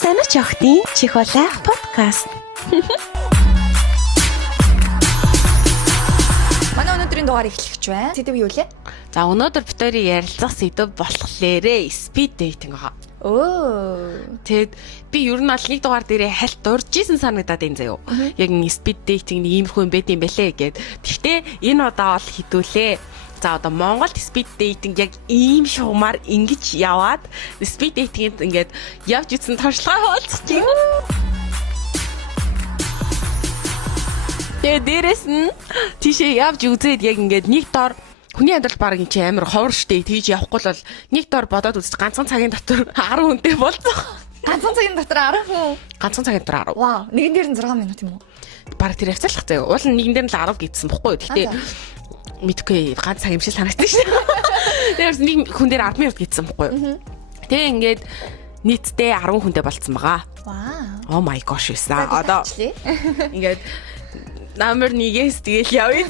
Санаач охтын чихолах подкаст. Манай өнөөдрийн дугаар эхлэх байна. Сэдв юу лээ? За өнөөдөр битүүрийн ярилцах сэдв болохлээрээ speed dating байгаа. Тэгэд би ер нь бол нэг дугаар дээрээ хальт дуржсэн санагдаад энэ заяо. Яг н speed dating нэг иймэрхүү юм байт юм бэлээ гэд. Гэхдээ энэ удаа бол хідүүлээ. За одоо Монголд speed dating яг ийм шугамар ингэж яваад speed dating-д ингээд явж ицсэн туршлагаа хуваалцчих. Тэгээ дээрэс нь тийшээ явж үзээд яг ингээд нэг дор хүний амьдрал баг чи амар ховор штэ тэгж явахгүй бол нэг дор бодоод үзчих ганцхан цагийн дотор 10 хүнтэй болцох. Ганцхан цагийн дотор 10 хүн. Ганцхан цагийн дотор 10. Вау, нэгэн дээр нь 6 минут юм уу? Баг тэр явцлах заяа. Уул нь нэгэн дээр нь 10 гэдсэн бохгүй юу. Гэхдээ мэдгүй ганц цаг юм шиг санагдсан шүү. Тэрс нэг хүн дээр 10 минут гэдсэн бохгүй юу. Тэгээ ингээд нийтдээ 10 хүнтэй болцсон байгаа. Вау. Oh my gosh эсэ. Одоо ингээд номер 1-ээс тэгэл явъя.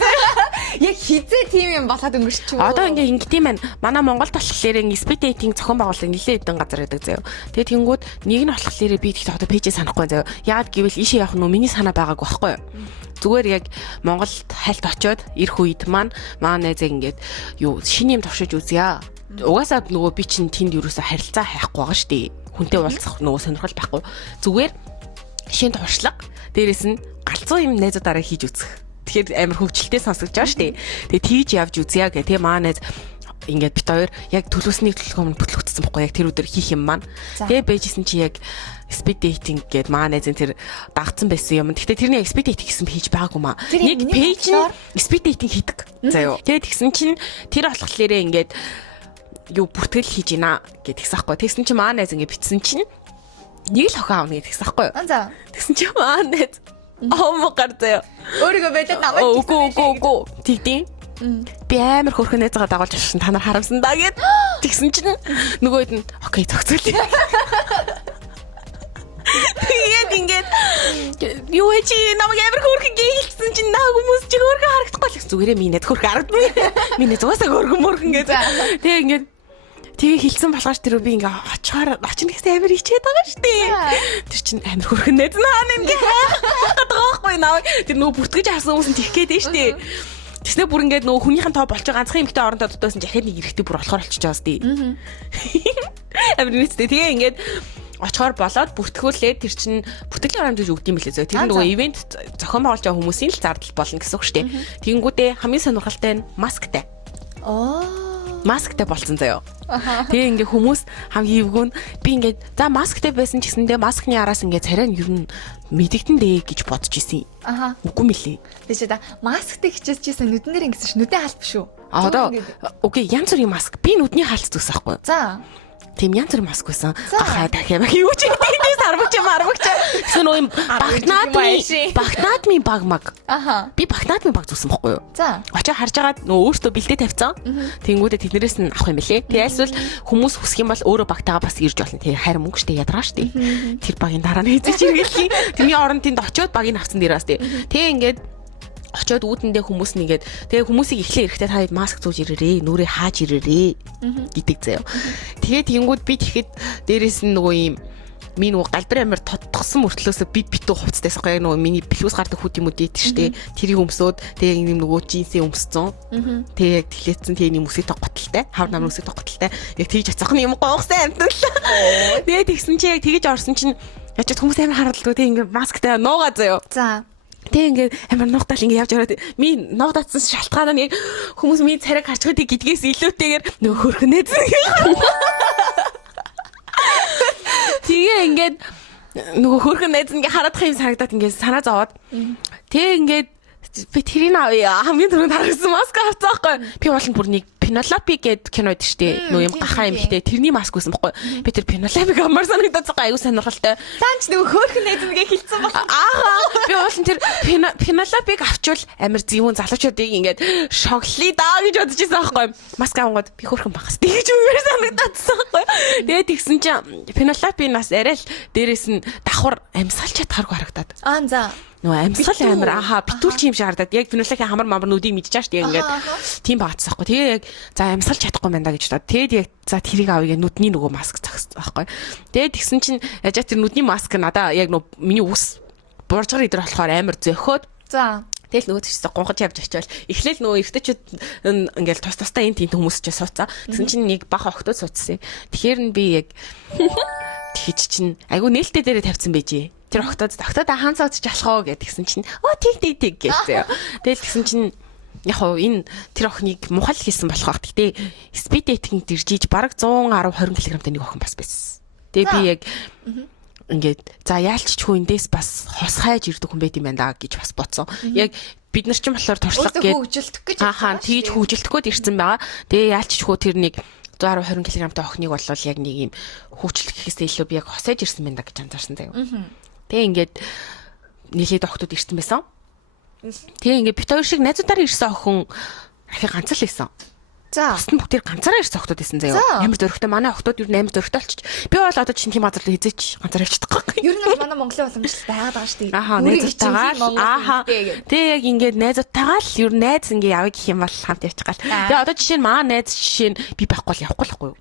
Яг хизээ тийм юм болоод өнгөрч юу? Одоо ингээ ингэт юм байна. Манай Монголд болохоор speed dating зохион байгуулалт нэлээд хэдэн газар байдаг заяа. Тэгээд тэнгууд нэг нь болохоор би тэгт одоо пэйжээ санахгүй заяа. Яагаад гэвэл ийшээ явах нь миний санаа байгаагүй байхгүй юу? Зүгээр яг Монголд хальт очиод ирэх үед маань найз ингээд юу шинэ юм туршиж үзье. Угаасаа нөгөө би чинь тэнд юусоо харилцаа хайхгүй байгаа шүү дээ. Хүнтэй уулзах нөгөө сонирхол байхгүй. Зүгээр шинэ туршлага дээрэс нь галзуу юм найзуудаараа хийж үзэх. Тэгэхээр амар хөвгчлөлтэй сонсогдож байгаа шүү дээ. Тэгээ тийж явж үзье гэх тэгээ найз ингээд бит хоёр яг төлөвсний төлөвлөгөө бүтлэгдсэн байхгүй яг тэр өдөр хийх юм маань. Тэгээ бэжсэн чи яг speed dating гээд найзын тэр дагцсан байсан юм. Гэхдээ тэрний speed dating гэсэн хийж байгаагүй маа. Нэг пэйж speed dating хийдэг. Заяа. Тэгээ тэгсэн чинь тэр болохлээрээ ингээд юу бүртгэл хийж гинэ гэдгийгс аахгүй. Тэгсэн чинь найз ингээд битсэн чинь нэг л охин аавна гэдгийгс аахгүй. Тэгсэн чинь найз гар заяа. Өөрийгөө бэлээд намайг үгүй тэгдэм. Би амар хөрхөн найзгаа дагуулж авчихсан та нар харамсан да гэд. Тэгсэн чинь нөгөөд нь окей зохицуулъя. Тэгээд ингээд юу чи намайг амар хөрхөн гээйлсэн чинь наа хүмүүс чи хөрхөн харагдахгүй л зүгээрээ минь хөрхөн харагдмаа. Миний зуусаа хөрхөн гэж. Тэгээ ингээд тэгээ хилцэн болгооч тэр би ингээ очихна гэсэн амар хичээд байгаа шүү дээ. Тэр чинь амар хөрхөн найз наа ингээ хайгаад байгаа байхгүй наа. Тэр нөгөө бүртгэж харсан хүмүүс нь тийх гээд дээ шүү дээ. Тэснэ бүр ингээд нөгөө хүнийхэн тоо болж байгаа ганцхан эмэгтэй орондоо дутуусан чинь ахад нэг эрэхтэй бүр болохоор болчихж байгаа шүү дээ. Амар нэстэ тэгээ ингээд очихоор болоод бүртгүүлээд тэр чинь бүртгэлийн харамжиж өгд юм билээ зөө. Тэр нөгөө ивент зохион байгуулж байгаа хүмүүсийн л зардал болно гэсэн үг шүү дээ. Тэгэнгүүтээ хамгийн сонирхолтой нь масктай. Масктай болсон заяа. Тэгээ ингээ хүмүүс хамгийн эвгүүн би ингээд за масктай байсан ч гэсэндээ маскны араас ингээ царай нь ер нь мэдэгдэн дээ гэж бодож исэн. Үгүй мэлээ. Тийш та масктай хичээсчихсэн нүдэн дээр ингэсэн ш нүдэн халт биш үү? Одоо окей янз бүрийн маск. Би нүдний халт зүс ахгүй. За. Тим янз бүрийн маск байсан. Гахаа дахиад юу ч гэдэг сарвч. Гэсэн нөө багтнаадмын баг маг. Би багтнаадмын баг зүсэн бохгүй юу? За. Очоо харж агаад нөө өөртөө бэлдээ тавьцсан. Тэнгүүдээ тэднэрээс нь авах юм бэлээ. Тэгээ альсвал хүмүүс хүсэх юм бол өөрөө багтаага бас ирж болно. Тэгээ хайр мөнгө штэ ядраа штэ. Тэр багийн дараа нь хийж иргэлээ. Тэрний оронд тэнд очиод багийг авсан дээрээс тээ. Тэгээ ингээд очиод үүдэндээ хүмүүс нэгээд тэгээ хүмүүсийг эхлээ эрэхтэй та маск зүүж ирээрээ нүрээ хааж ирээрээ гэдэг заяа. Тэгээ тэнгүүд би тэгэхэд дээрээс нь нөгөө юм миний нөгөө галбар амир тодтгсон мөртлөөсөө би битүү хувцтайсан гоё нөгөө миний плюс гардаг хүт юм уу дээд штэ. Тэрийг өмсөөд тэгээ юм нөгөө джинсээ өмсцэн. Тэгээ яг тэлээдсэн тэгээ нэг мөсөй тогтолтой хав нам мөсөй тогтолтой яг тэгж оцох юм гоохсан амтлаа. Тэгээ тэгсэн чи яг тэгж орсон чинь яж хүмүүс амир харалдгүй тэгээ ингээ масктай нуугаа заяа. За. Тэг ингээд амар нугтаал ингээд явж ороод ми нугтаацсан шалтгаан нь яг хүмүүс ми царайг харж байгаа гэдгээс илүүтэйгээр нөгөө хөрхнээд. Тэгээ ингээд нөгөө хөрхөн найз ингээд хараадах юм санагдаад ингээд санаа зовоод тэг ингээд би тэрийг авъя хамгийн түрүүнд харсан маск авцсан байхгүй. Би болон бүр нэг Пенелопи гэд кино байдаг штэ. Нөө юм гахаа юм ихтэй тэрний маск байсан байхгүй. Би тэр Пенелопиг амар санагдаад байгаа аюу сонирхолтой. Таанч нөгөө хөөхөн найзмгээ хилцсэн байна. Би болон тэр Пенелопиг авчвал амар зүүн залуучуудыг ингээд шоглие даа гэж бодож байсан байхгүй. Маск авангууд би хөөхөн багс тэгж үгээр санагдаадсан байхгүй. Тэгээд тэгсэн чинь Пенелопи нас арай л дээрэс нь давхар амьсгалч чадхааргүй харагдаад. За. Нөө амьсгал амар битүүлч юм шиг харагдаад яг Пенелопи хамар мамар нүдийг мэдчихэж штэ ингээд тийм багцсан байхгүй. Тэгээ яг за амьсгалж чадахгүй байна да гэж бодоод тэгээд яг за тэрийг авъя нүдний нөгөө маск загсан байхгүй. Тэгээд тэгсэн чинь яжаа тэр нүдний маск надаа яг нөгөө миний үс бууржгаар идэр болохоор амар зөхөөд За. тэгэл нөгөө тийшээ гонхож явж очивол эхлээл нөгөө эртэчүүд ингээл тус тустай энэ тийм хүмүүс ч сууцаа. Тэгсэн чинь нэг бага охтод суудсан. Тэгэхээр нь би яг тэгэж чинь айгу нээлттэй дээрээ тавьсан байжээ. Тэр охтод хаан цаадч алах уу гэдгсэн чинь тэг гэсэн. Тэгэл тэгсэн чинь яг хоо энэ тэр охиныг мухал хийсэн болох бах. Гэтэ speed dating дэржиж бараг 110 20 кг-тай нэг охин бас байсан. Тэгээ би яг ингээд за яалч ч хүү эндээс бас хос хайж ирдэг хүн байт юм байна да гэж бас бодсон. Яг бид нар ч юм болохоор туршлага гэж хөгжилтөх гэж тэгж хөгжилтөх гээд ирсэн байгаа. Тэгээ яалч ч хүү тэр нэг 110 20 кг-тай охиныг бол яг нэг юм хөгжлөх гэхээсээ илүү би яг хосээж ирсэн байна да гэж анзаарсан заяа. Тэгээ ингээд нийлээд охтууд ирсэн байсан. Тэгээ ингээд бит хоёр шиг найзуудаар ирсэн охин ахи ганц л байсан. За. Бусд нь бүгд ганцаараа ирсэн охтууд байсан заяа. Ямар зөрөгтэй манай охтууд юу амар зөрөгтэй болчих. Би бол одоо чинь тийм газар хийзээч ганцаараа явчихдаг. Ер нь бол манай Монголын уламжлалт байгаад байгаа шүү дээ. Найзуудтайгаа тэгээ яг ингээд найзуудтайгаа л ер нь найз ингээ явъя гэх юм бол хамт явчих гал. Тэгээ одоо жишээ нь маа найз жишээ нь би байхгүй л явахгүй юу.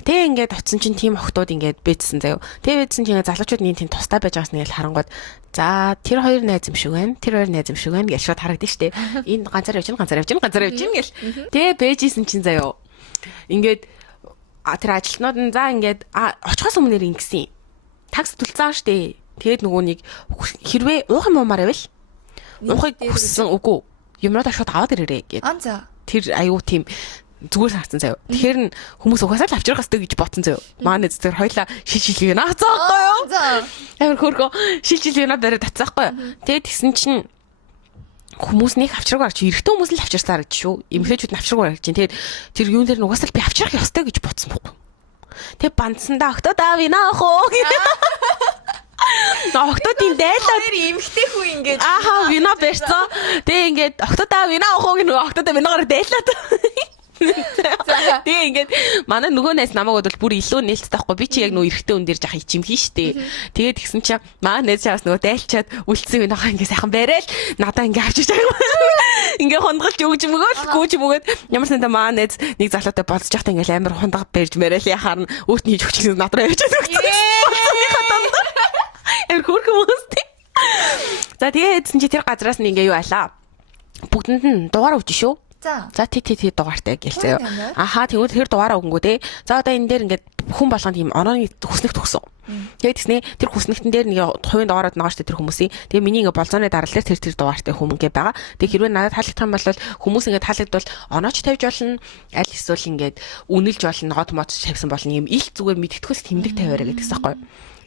Тэгээ ингээд очисон чинь тийм охтууд ингээд бэдсэн заяа. Тэгээ бэдсэн чинь залуучууд нэг тийм тустай байж байгаас нэг л харангууд за тэр хоёр найз юм шиг байна. Тэр хоёр найз юм шиг байна гэж шууд харагдсан шүү дээ. Энд ганцаар явж гин гэл. Тэгээ бэжсэн чинь заяа. Ингээд тэр ажилтнууд нь за ингээд очихоос өмнө ингэсэн. Такс төлцөө шүү дээ. Тэгээд нөгөө нэг хэрвээ уух юм уумаар байвал уухыг хүссэн үгүй. Юмроо шууд аваад ирээрэй гэд. За. Тэр аюу тийм зүгээр санагдсан заяа. Тэгэхээр нь хүмүүс угаасаа л авчрах хэрэгтэй гэж бодсон заяа. Манай зөвхөн хоёлаа шилжилгээ наацаахгүй юу? За. Амар хөргөө шилжилгээ бариад татсаахгүй юу? Тэгээд тэгсэн чинь хүмүүс нэг авчраг гарч эрэгтэй хүмүүс л авчирсаар гэж шүү. Эмэгтэйчүүд нь авчраг гарч чинь. Тэгээд тэр юун дээр нь угаасаа л би авчрах ёстой гэж бодсон байхгүй. Тэгээд бандсандаа октод аав инаа ах уу. Октодын дайлаад Тэр эмхтэй хүн ингээд вино барьцсан. Тэгээ ингээд октод аав инаа ах уу гэх нөгөө октод виногоор дайлаад. Тэгээ ингээд манай нөгөө найз намайг бол бүр илүү нээлттэй байхгүй. Би чи яг нөгөө эрэгтэй хүн дээр жах ичимхий штэ. Тэгээд тэгсэн чинь маа найз чаас нөгөө дайлчаад үлдсэн виногоо ингээд сайхан барайл надаа ингээд авчиж байгаа. Ингээ хунгалж өгч мөгөөд ямар санда маа найз нэг залуутай болцож байхдаа ингээл амар хундах барьж марайл яхаар нь өөрт нь хийж өгч надраа явж байгаа. Амар хөөрхөн хүмүүстэй. За тэгээд чи тэр газраас нь ингээ юу алаа. Бүгдэнд нь дугаар өгч шүү. За тий дугаартай гэлцээ. Тэгвэл тэр дугаараа өгөнгөө те. За одоо энэ дээр ингээд хүн болгонд тийм онооны хүснэгт өгсөн. Тэгээд тэснэ тэр хүснэгтэн дээр нэг хувийн дугаарууд байгаа шүү дээ тэр хүмүүсийн. Тэгээ миний ингээ болзооны дараал дээр тэр дугаартай хүн ингээ байгаа. Тэгээ хэрвээ надад таалагдах юм бол хүмүүс ингээ таалагдвал онооч тавьж болно. Аль эсвэл ингээд үнэлж болно. Ногоот мод тавьсан болно. Ийм ил зүгээр мэдтгэхс тэмдэг тавиараа гэдэгсэн байхгүй.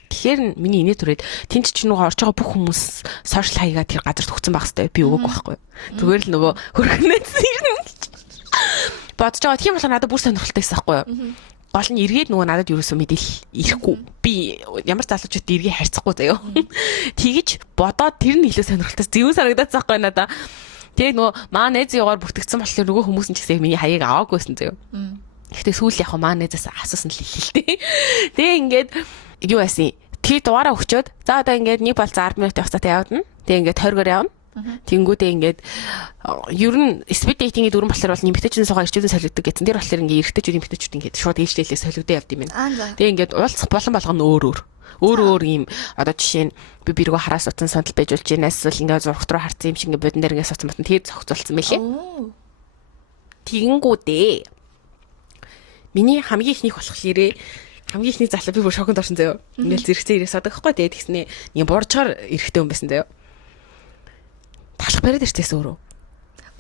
Тэгэхээр миний инээ түрээд тэнц ч нөгөө орж байгаа бүх хүмүүс сошиал хаягаа тэр газар төгсөн байх хэвээр би өгөөг байхгүй. Зүгээр л нөгөө хөргөнөөс бодож байгаа. Тийм болохоор надад бүр сонирхолтойсэн байхгүй юу? Гол нь эргээд нөгөө надад юусэн мэдээлэл ирэхгүй. Би ямар залуучууд эргээ харьцахгүй заяа. Тэгэж бодоод тэр нь илүү сонирхолтой зөв санагдаад заахгүй надаа. Тэгээ нөгөө маа найз яваар бүртгэгдсэн болохоор нөгөө хүмүүс нь ч гэсэн миний хаяг аваагүйсэн заяа. Гэхдээ сүүл яг маа найзаас асуусан л хэлээ. Тэгээ ингээд юу яасан? Тий дугаараа өгчөөд за одоо ингээд нэг бол 10 минут явцаатай явна. Тэгээ ингээд 20-оор явна. Тэнгүүдээ ингээд ер нь speed dating-ийн дүрэн болохоор бол нэмэгтэйчүүдийн суугаар ирчүүдэн солигддог гэсэн. Тэр болохоор ингээд эрэгтэйчүүд нэмэгтэйчүүд ингээд шууд ээжлэлээ солигдоо явд юм байна. Тэгээ ингээд уулзах болон болгоно өөр юм одоо жишээ нь би биргөө хараас утсан сандал байж болж байна. Эсвэл ингээд зургт руу харсан юм шиг ингээд бодон дээр ингээд суудсан батан тэр зохицуулсан мэлээ. Тэгэнгүүтээ миний хамгийн ихнийх болохлээрээ хамгийн ихний залуу би бүр шоконд орсон заяа. Ингээл зэрэгцээ ирээс одог байхгүй. Тэгээд тэгснээ нэг буурчаар эрэхтэй хүн байсан заяа. Талах бариад ирчихсэн өөрөө.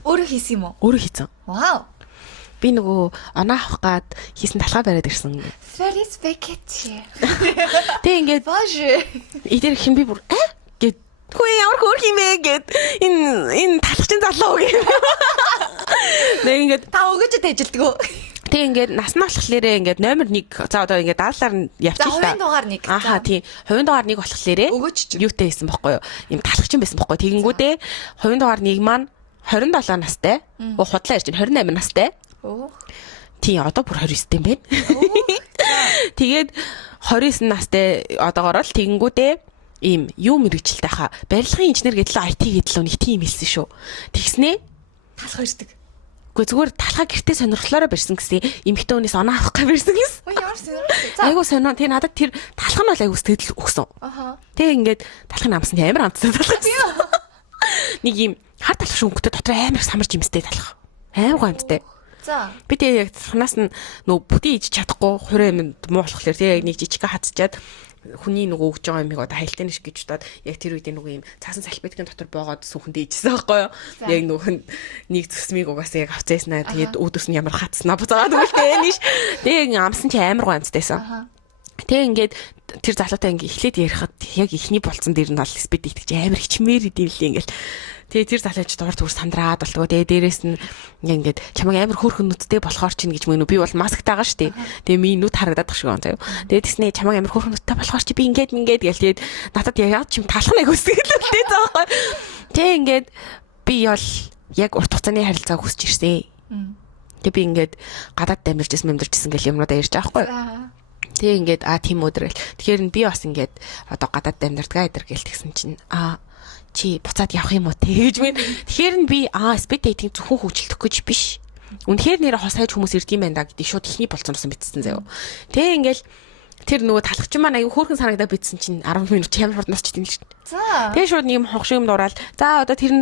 Өөрөө хийсэн юм уу? Өөрөө хийсэн. Вау. Би нөгөө оноо авах гад хийсэн талхаа бариад ирсэн. Very spaghetti. Тэг ингээд Боже. идэр хин би бүр гэд хөө ямар хөөх юм бэ гэд энэ талхчин залуу гэ. Тэг ингээд та өгөөж тэжилдэг үү? Тэг ингээд нас нь болохлээрээ ингээд номер 1 за одоо ингээд даалаар нь явчих та. За хувийн дугаар 1. Тийм. Хувийн дугаар 1 болохлээрээ юутай байсан бохгүй юу? Им талхчин байсан бохгүй. Тэгэнгүүтээ хувийн дугаар 1 маань 27 настай. Худлаа ирж байна 28 настай. Тийм одоо бүр 29 юм байна. Тэгээд 29 настай одоогоор л тэгэнгүүтээ ийм юу мэрэгчлээ хаа. Барилгын инженер гэдэл IT гэдэл нэг тийм хэлсэн шүү. Тэгснээ талах ирдэг. Үгүй зүгээр талхаа гэртээ сонирхлоороо барьсан гэсэн эмэгтэй хүнээс оноо авахгүй барьсан гэсэн. Ой ямар сонирхолтой. Айгуу сонио. Тэгээ надад тэр талх нь бол айгуу сэтгэл өгсөн. Аха. Тэгээ ингээд талхын амсан амар амтсан талх. Нэг юм хар талх шиг өнгөтэй дотор амар самарч юмстэй талх. Амар гомдтой. За. Би тэгээ яг талхнаас нь нөгөө бүдий иж чадахгүй хураа юм муу болохоор тэгээ яг нэг жижигхэн хатчаад хүний нөгөө өгж байгаа юмыг одоо хайлтын шиг гэж бодоод яг тэр үед нөгөө юм цаасан салбиткийн дотор боогод сүхэндээ ижсэн байхгүй юу. Яг нөгөө нэг зүсмийг угаасаа яг авцааснаа тэгээд өөдөөс нь ямар хатснаа буцаад үлдээ нэш. Тэгээ амсан чи амар гомцтэйсэн. Тэгээ ингээд тэр залуутай ингээ эхлээд ярихад яг ихний болцсон дээр нь бол спид итгэж амар хичмээр идэвлээ ингээл. Тэгээ тэр залууч дуур түр сандраад болтгоо. Тэгээ дээрэс нь ингээд чамайг амар хөөрхөн нүдтэй болохоор чинь гэж мөн би бол масктай байгаа шүү дээ. Тэгээ миний нүд харагдаад тах шиг байна заяа. Тэгээ тэснэ чамайг амар хөөрхөн нүдтэй болохоор чи би ингээд гээл тэгээд надад яагаад ч юм талах нэг үсгэлээ заагаа. Тэгээ ингээд би бол яг урт хугацааны харилцааг хүсэж ирсэн. Тэгээ би ингээд гадаад амьдарч ирсэн гэл юмнуудаа ярьж байгаа байхгүй. Тэгээ ингээд тийм өдрөл. Тэгэхээр би бас ингээд одоо гадаад амьдардгаа эдэр гээл тэгсэн чинь чи буцаад явах юм уу те гэж мэн. Тэгэхээр нь би speed dating зөвхөн хөгжөлдөх гэж биш. Үнэхээр нэрээ хосайж хүмүүс ирд юм байна да гэдэг шууд ихний болцсоноос мэдсэн заяа. Тэгээ ингээл тэр нөгөө талхчин маань аюу хөөрхөн санагдаад битсэн чинь 10 минут ямар хурднаас ч тийм л шүү дээ. За. Тэгээ шууд нэг юм хонх шиг юм дуурал. За одоо тэр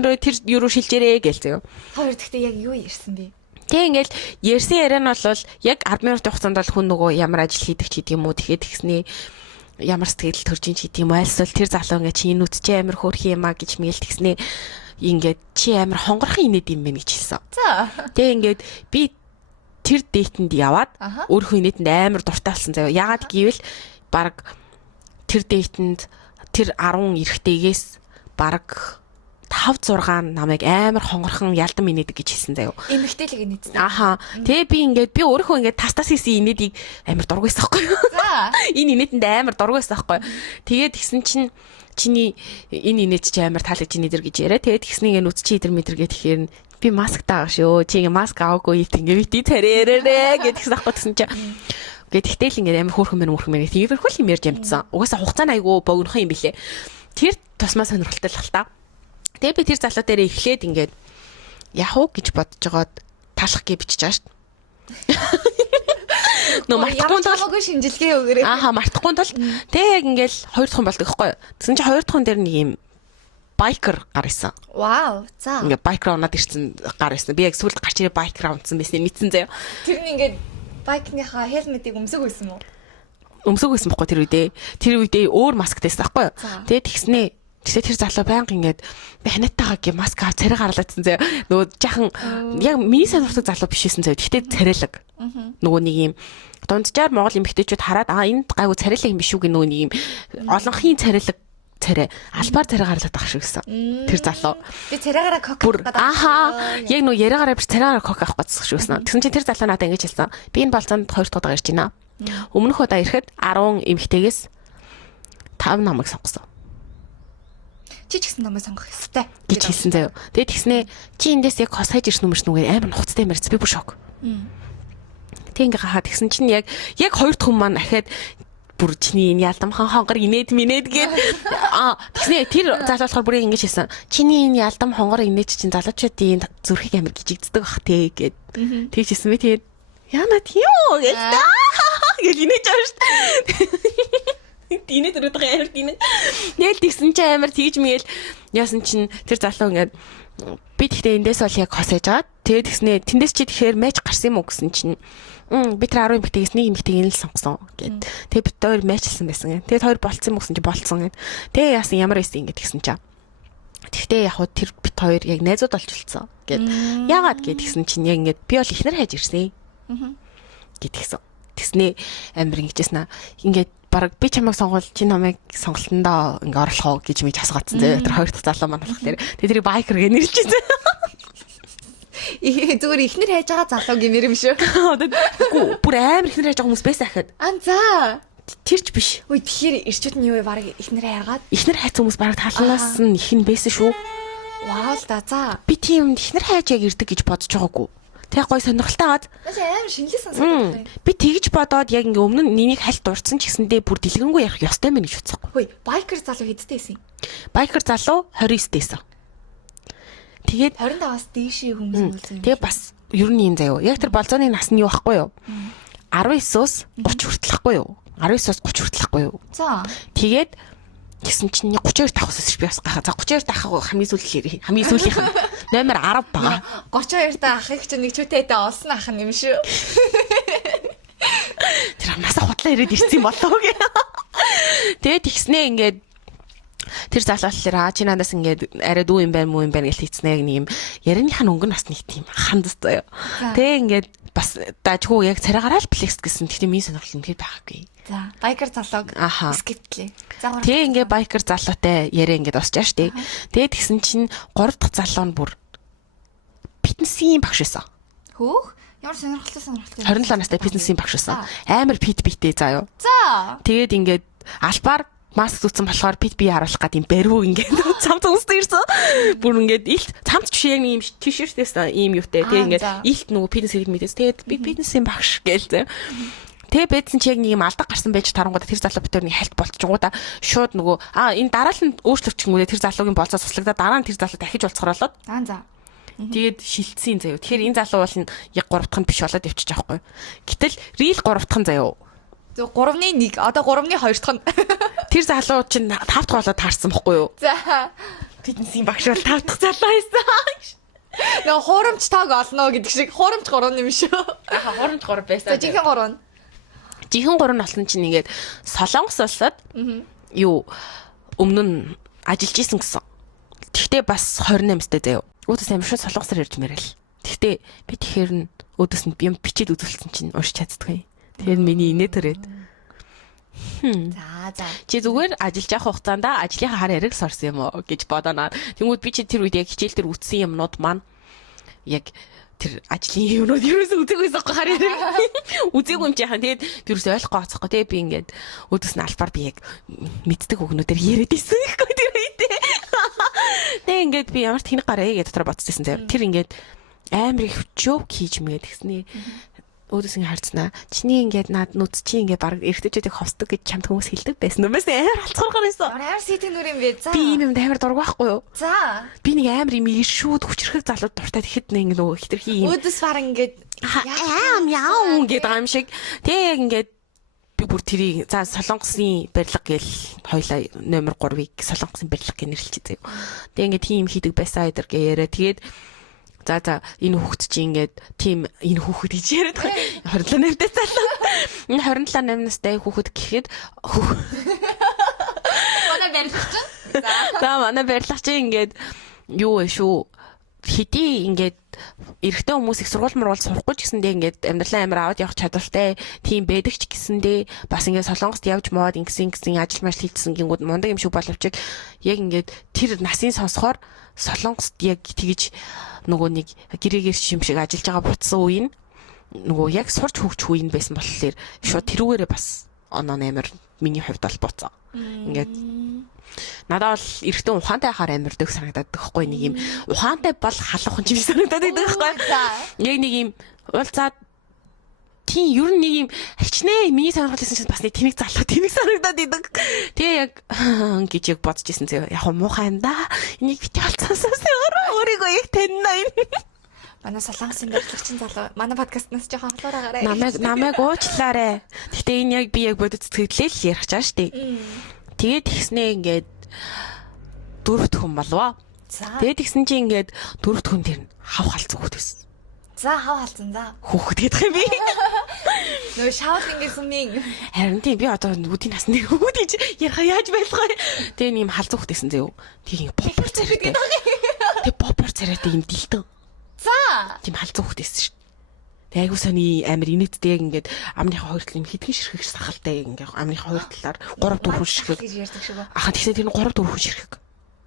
юу руу шилжээрээ гээл заяа. Хоёр дахь яг юу ярьсан бэ? Тэгээ ингээл ярьсан яриа нь бол яг 10 минутын хугацаанд бол хүн нөгөө ямар ажил хийдэг ч гэдэг юм уу. Тэгэхээр тэгснээ ямар сэтгэл төрж ин ч гэдэг юм уу. Альсвал тэр залуу ингээ чи нүд чи амар хөөрх юм а гэж мэл тэгснээ ингээд чи амар хонгорхон инээд юм байна гэж хэлсэн. За. Тэгээ ингээд би тэр дейтэнд яваад өөрөө инээдэнд амар дуртай болсон заяа. Яагаад гэвэл баг тэр дейтэнд тэр 10 эрэгтэйгээс баг 5-6 намайг амар хонгорхон ялдан инээдэг гэж хэлсэн заяа. Эмэгтэйлэг инээдэг. Аха. Тэгээ би өөрөө ингээд тастас хийсэн инээдийг амар дургүйсэн байхгүй юу? За. Энэ инээдэнд амар дургүйсэн байхгүй юу? Тэгээд тэгсэн чинь чиний энэ инээд чи амар таалагдж инээдэр гэж яриа. Тэгээд тэгснийгээ нүц чи идэр мэдэр гээд тэгэхээр би масктай байгаа шүү. Чи ингээ маск аваагүй ингээ бити царээрээ гэдгийгс ахгүй гэсэн чи. Гэхдээ тэгтэл ингээ амар хөөрхөн мэн тиймэрхүү юм ярьж амтсан. Угаасаа хугацаа нь айгүй богинохон юм билэ. Тэр тусмаа сонирхолтой л та. Тэгээ би тэр залуу дээр эхлээд ингээд яах вэ гэж бодож жагаад талах гэж бичиж байгаа шүү. Нөө мартахгүй талаагүй шинжилгээ өгөөрэй. Мартахгүй тул тэгээ яг ингээл хоёр дахь хүн болдог байхгүй юу. Тэгсэн чинь хоёр дахь хүн дээр нэг юм байкер гар исэн. Вау. За. Ингээ байкер унаад ирсэн гар исэн. Би яг сүүлд гарч ирээ байкер унтсан байсан мэдсэн заяа. Тэр нь ингээд байкныхаа хелметийг өмсөг байсан уу? Өмсөг байсан байхгүй тэр үедээ. Тэр үедээ өөр масктэйсэн байхгүй юу. Тэгээ тэгснээ тэр залуу байнга ингээд би ханиатайгаа гэ маск аваад царай гарлаадсан заяа. Нөгөө жахан яг миний сонирхдаг залуу биш байсан заяа. Гэхдээ царайлаг. Нөгөө нэг юм дунджаар Монгол эмэгтэйчүүд хараад энэ гайгүй царайлаг юм биш үү гэ нөгөө нэг юм олонхын царайлаг царай албаар царай гарлаад ах шиг гэсэн. Тэр залуу. Би царайгаараа кока авах. Яг нөгөө яриагаараа би царайгаараа кока авах гэсэн шиг гэсэн. Тэгсэн чинь тэр залуу надад ингэж хэлсэн. Би энэ болцоонд 2 дахь удаа ирж байна. Өмнөх удаа ирэхэд 10 эмэгтэйгээс 5 намайг сонгосон. Чи ч гэсэн намайг сонгох ёстой гэж хэлсэн заяа. Тэгээд тэгснээ чи эндээс яг хосгож ирсэн юм шиг нүгээр амар нухацтай марц би бүр шок. Тэг ингээ хахад тэгсэн чинь яг хоёр дахь хүн маань ахаад бүр чиний энэ ялдамхан хонгор инээд минээд гээд тэгснээ тэр залуу болохоор бүр ингэж хэлсэн. Чиний энэ ялдам хонгор инээд чинь залуучуудын зүрхийг амар гжигддэг бах те гээд тэгж хэлсэн би тэгээд яна тийм үү гэж инээж байгаа шүү дээ. Тинэ төрөд амар тинэ. Нээл тэгсэн чи амар тэгж мээл яасан чин тэр залуу ингээд би тэгтээ эндээс бол яг хосээж аваад тэгээд тэгснээ тэндээс чи тэгэхээр мэч гарсан юм уу гэсэн чинь би тэр 10 эмэгтэйгээс нэг эмэгтэйг нь л сонгосон гэд. Тэгээд бид хоёр мэйчлсэн байсан. Тэгээд хоёр болцсон юм уу гэсэн чи болцсон гэд. Тэгээд яасан ямар байсан ингэ тэгсэн чи. Тэгтээ яг хуу тэр бид хоёр яг найзууд болж үлдсэн гэд. Яагаад гэд тэгсэн чинь яг ингээд би бол ихнэр хайж ирсэн. Гэдгийгсэн. Тэгснээ амар ингэжсэн аа. Ингээд бараг би чамайг сонгол чи намайг сонголтондоо ингээ орлох уу гэж мэж асгаацсан зэ. Тэр хоёр дахь залуу маань болохоор тэр тэрийг байкер гэж нэрлэжсэн. Зүгээр ихнэр хайж байгаа залуу гэмээр юм шүү. Бүр амар ихнэр хайж байгаа хүмүүс байсан ахад. За. Тэрч биш. Үй тэгэхээр ирчүүд нь юу вэ? Бараг ихнэр хайгаад. Ихнэр хайц хүмүүс бараг талнаас нь их нь байсан шүү. Вау л да. За. Би тийм ихнэр хайж яг ирдэг гэж бодож байгаагүй. Тэг гой сонирхолтой гаад. Амар шинэлсэн санагдав. Би тэгж бодоод яг ингээ өмнө нь нэнийг хальт дурдсан ч гэсэндээ бүр дэлгэнгүй ярих ёстой мэн гэж бодсон. Хөөе, байкер залуу хэдтэйсэн? Байкер залуу 29-дэйсэн. Тэгээд 25-аас дээшээ хүмүүс үлсэн. Тэгээ бас ер нь юм заяо. Яг тэр болзооны нас нь юу байхгүй юу? 19-оос 30 хүртэл ахгүй юу? 19-оос 30 хүртэл ахгүй юу? За. Тэгээд гэсэн чинь 32 давхаас өсөж би бас гахаа. За 32 давхаа хамгийн сүүлийнх нь номер 10 байгаа. 32 та ахыг чинь нэг чүтэйтэй олсон ах юм шүү. Тэр амнасаа хутлаа ирээд ирсэн юм болоо гэ. Тэгээд ихснээ ингээд тэр залууллаа чи надаас ингээд арай дүү юм байна муу юм байна гэж хийцнээ нэг юм ярианых нь өнгө нас нэг тийм хандстай юу. Тэгээ ингээд бас даажгүй яг царайгаараа л флекс гэсэн. Тэгтээ миний сонирхол юм тэр байгаагүй. За, байкер залууг скиптлээ. Тэгээ ингээд байкер залуутай яриа ингээд усчаа штэ. Тэгээд тэгсэн чинь 3 дахь залуу нь бүр фитнесийн багш байсан. Хөөх? Ямар сонирхолтой. 27 настай фитнесийн багш байсан. Амар фиттэй заа юу. За. Тэгээд ингээд албаар маск зүтсэн болохоор бит бие харуулах гад юм бариу ингээд цамц өмсдөг ирсэн. Бүр ингээд илт цамц биш яг нэг юм тишэртээс ийм юутай. Тэгээ ингээд илт нөгөө фитнес хэрэг мэдээс. Тэгээд би фитнесийн багш гээл зэ. Тэгээ бэдсэн чи яг нэг юм алдаг гарсан байж тарангуудаа тэр залуу битэр нэг хальт болчихгоо шууд нөгөө энэ дараал нь өөрчлөгчөнгүүнээ тэр залуугийн болцоо цуслагдаа дараа нь тэр залуу дахиж уулзахаар болоод. За. Тэгээд шилцсэн заяо. Тэгэхээр энэ залуу бол яг 3 дахь нь биш болоод явчих жоохгүй. Гэтэл рил 3 дахь нь заяо. 3-1 одоо 3-2 дахь нь. Тэр залуу чинь 5 дахь болоод таарсан бохгүй юу? За. Фитнесийн багш бол 5 дахь залуу байсан. Нөө хуурамч тааг олно гэдэг шиг хуурамч 3 юм шүү. Хуурамч 3 байсан. За жинхэнэ 3. Жинхэнэ 3 нь болсон чинь ингээд Солонгос улсад юу өмнө нь ажиллаж исэн гэсэн. Тэгтээ бас 28 сте заяа. Өөдөөс амар шууд солонгосоор ярьж мэрэл. Тэгтээ би тэгэхээр нь өөдөөс нь юм бичээд үзүүлсэн чинь уншиж чаддгүй. Тэгэхээр миний инээ төрөөд. За. Чи зүгээр ажиллаж явах хугацаанд ажлынхаа хар яриг сорсон юм уу гэж бодоноо. Тэнгүүд би чи тэр үед яг хичээл дээр үтсэн юмнууд маань яг тэр ажлын юмнууд ерөөсөө үзээгүй байхгүй хар яриг. Үзээгүй юм чийхан. Тэгээд би ерөөсөө ойлгохгүй байцахгүй. Тэгээд би ингээд өөдөөс нь албаар би яг мэддэг өгнүүдээр яриад исэн гэхгүй тэр үедээ. Тэгээд ингээд би ямар тэнэг гараа гэж дотор бодчихсон заяа. Тэр ингээд амар их жоок хийж мэгээд тэгснээ. Өөдөөс ингэ харцнаа. Чиний ингээд над нүц чи ингээд баг эргэжтэйг ховсдог гэж чамд хүмүүс хэлдэг байсан юм байна. Амар алцгаргаар байсан. Амар сэтг нүр юм бэ. За. Би юм амар дург байхгүй юу? За. Би нэг амар юм иршүүд хүчрхэг залууд дуртай тэгэхэд нэг нөгөө хитрхи юм. Өөдөөс фар ингээд яам гэдэг юм шиг. Тэг ингээд би бүр тэрийг за солонгосын барилга гээл хоёлаа номер 3-ыг солонгосын барилга гэж нэрлэлчихээ. Тэг ингээд тийм хийдэг байсан айдэр гээ яриа. Тэгээд за энэ хүүхэд чи ингээд тийм энэ хүүхэд гэж яриад байгаа. 27 настай залуу. Энэ 27 настай хүүхэд гэхэд манай барилгач. За манай барилгач ингээд юу вэ шүү. Хэдий ингээд эрэгтэй хүмүүс их сургууль мургуул сурахгүй ч гэсэндээ ингээд амьдралаа амар аваад явах чадвартай тийм байдаг ч гэсэндээ бас ингээд солонгост явж моод ингэсэн ажил мэл хийсэн гингүүд мундаг юм шиг боловч яг ингээд тэр насын сонсохоор солонгост яг тэгж нөгөө нэг гэрээгээр шим шиг ажиллаж байгаа бутсан үе нь нөгөө яг сурч хөгжих үе нь байсан болохоор шууд тэрүүгээрээ бас оноо амар миний хувьд бол буцаа. Ингээд надад бол эрэгтэй ухаантай хахаар амирдаг санагдаад байхгүй нэг юм ухаантай бол халуухан юм санагдаад байдаг байхгүй. Яг нэг юм уулзаад тийм ер нь нэг юм хичнээн миний сонирхол гэсэн чинь бас нэг тэнэг залуу тэнэг санагдаад байдаг. Тэгээ яг гэж яг бодож ирсэн зөө. Яг муухай юм да. Энийг бити олцсоосоо өөрийгөө яг таньна энэ. Манай солонгосын барилгачин залуу манай подкастнаас жоохон халуураа гараа. Намайг уучлаарай. Гэтэ энэ яг би яг бодит сэтгэлээ л ярих чаа штэ. Тэгээд тэгснээ ингээд 4 дахь хүн болов. Тэгээд тэгсэн чинь ингээд 4 дахь хүн тэр хав халц хүүхэд байсан. За хав халцсан за. Хүүхэд гэдэг юм би. Нөө шаут ингэсэн мин. Харин тийм би одоо нүдийн насны хүүхэд гэж ярих яаж байлгаа. Тэгээ нэм халц хүүхэд байсан зөө. Тэг ингээд попор царайтай. Тэг попор царайтай юм дилдэн. За. Тийм халц хүүхэд байсан шүү. Айгуу сони амир инээдтэй яг ингээд амныхаа хоёр талын хитгэн ширхэг сахалтай ингээд амныхаа хоёр талаар 3-4 хүн ширхэг гэж ярьдаг шүү. Ахаа тэгсээ тэр 3-4 хүн ширхэг.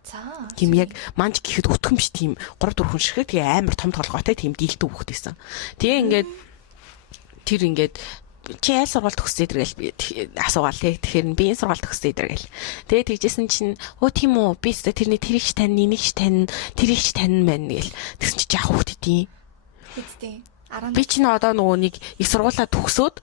За. Тийм яг манж гэхэд өтгөн биш тийм 3-4 хүн ширхэг тэгээ амир том толгойтой тийм дийлдүү хөхт байсан. Тэгээ ингээд тэр ингээд чи аль сургууль төгсөөд иргээл би асуугаал те. Тэгэхээр би энэ сургууль төгсөөд иргээл. Тэгээ тэгжсэн чинь өө тийм үү би тэрний тэрийгч тань нэгч тань тэрийгч тань байна гээл. Тэгсэн чи яах хөхт идэв. Хэцтэй. Би ч н одоо нөгөө нэг их сургуулаа төгсөөд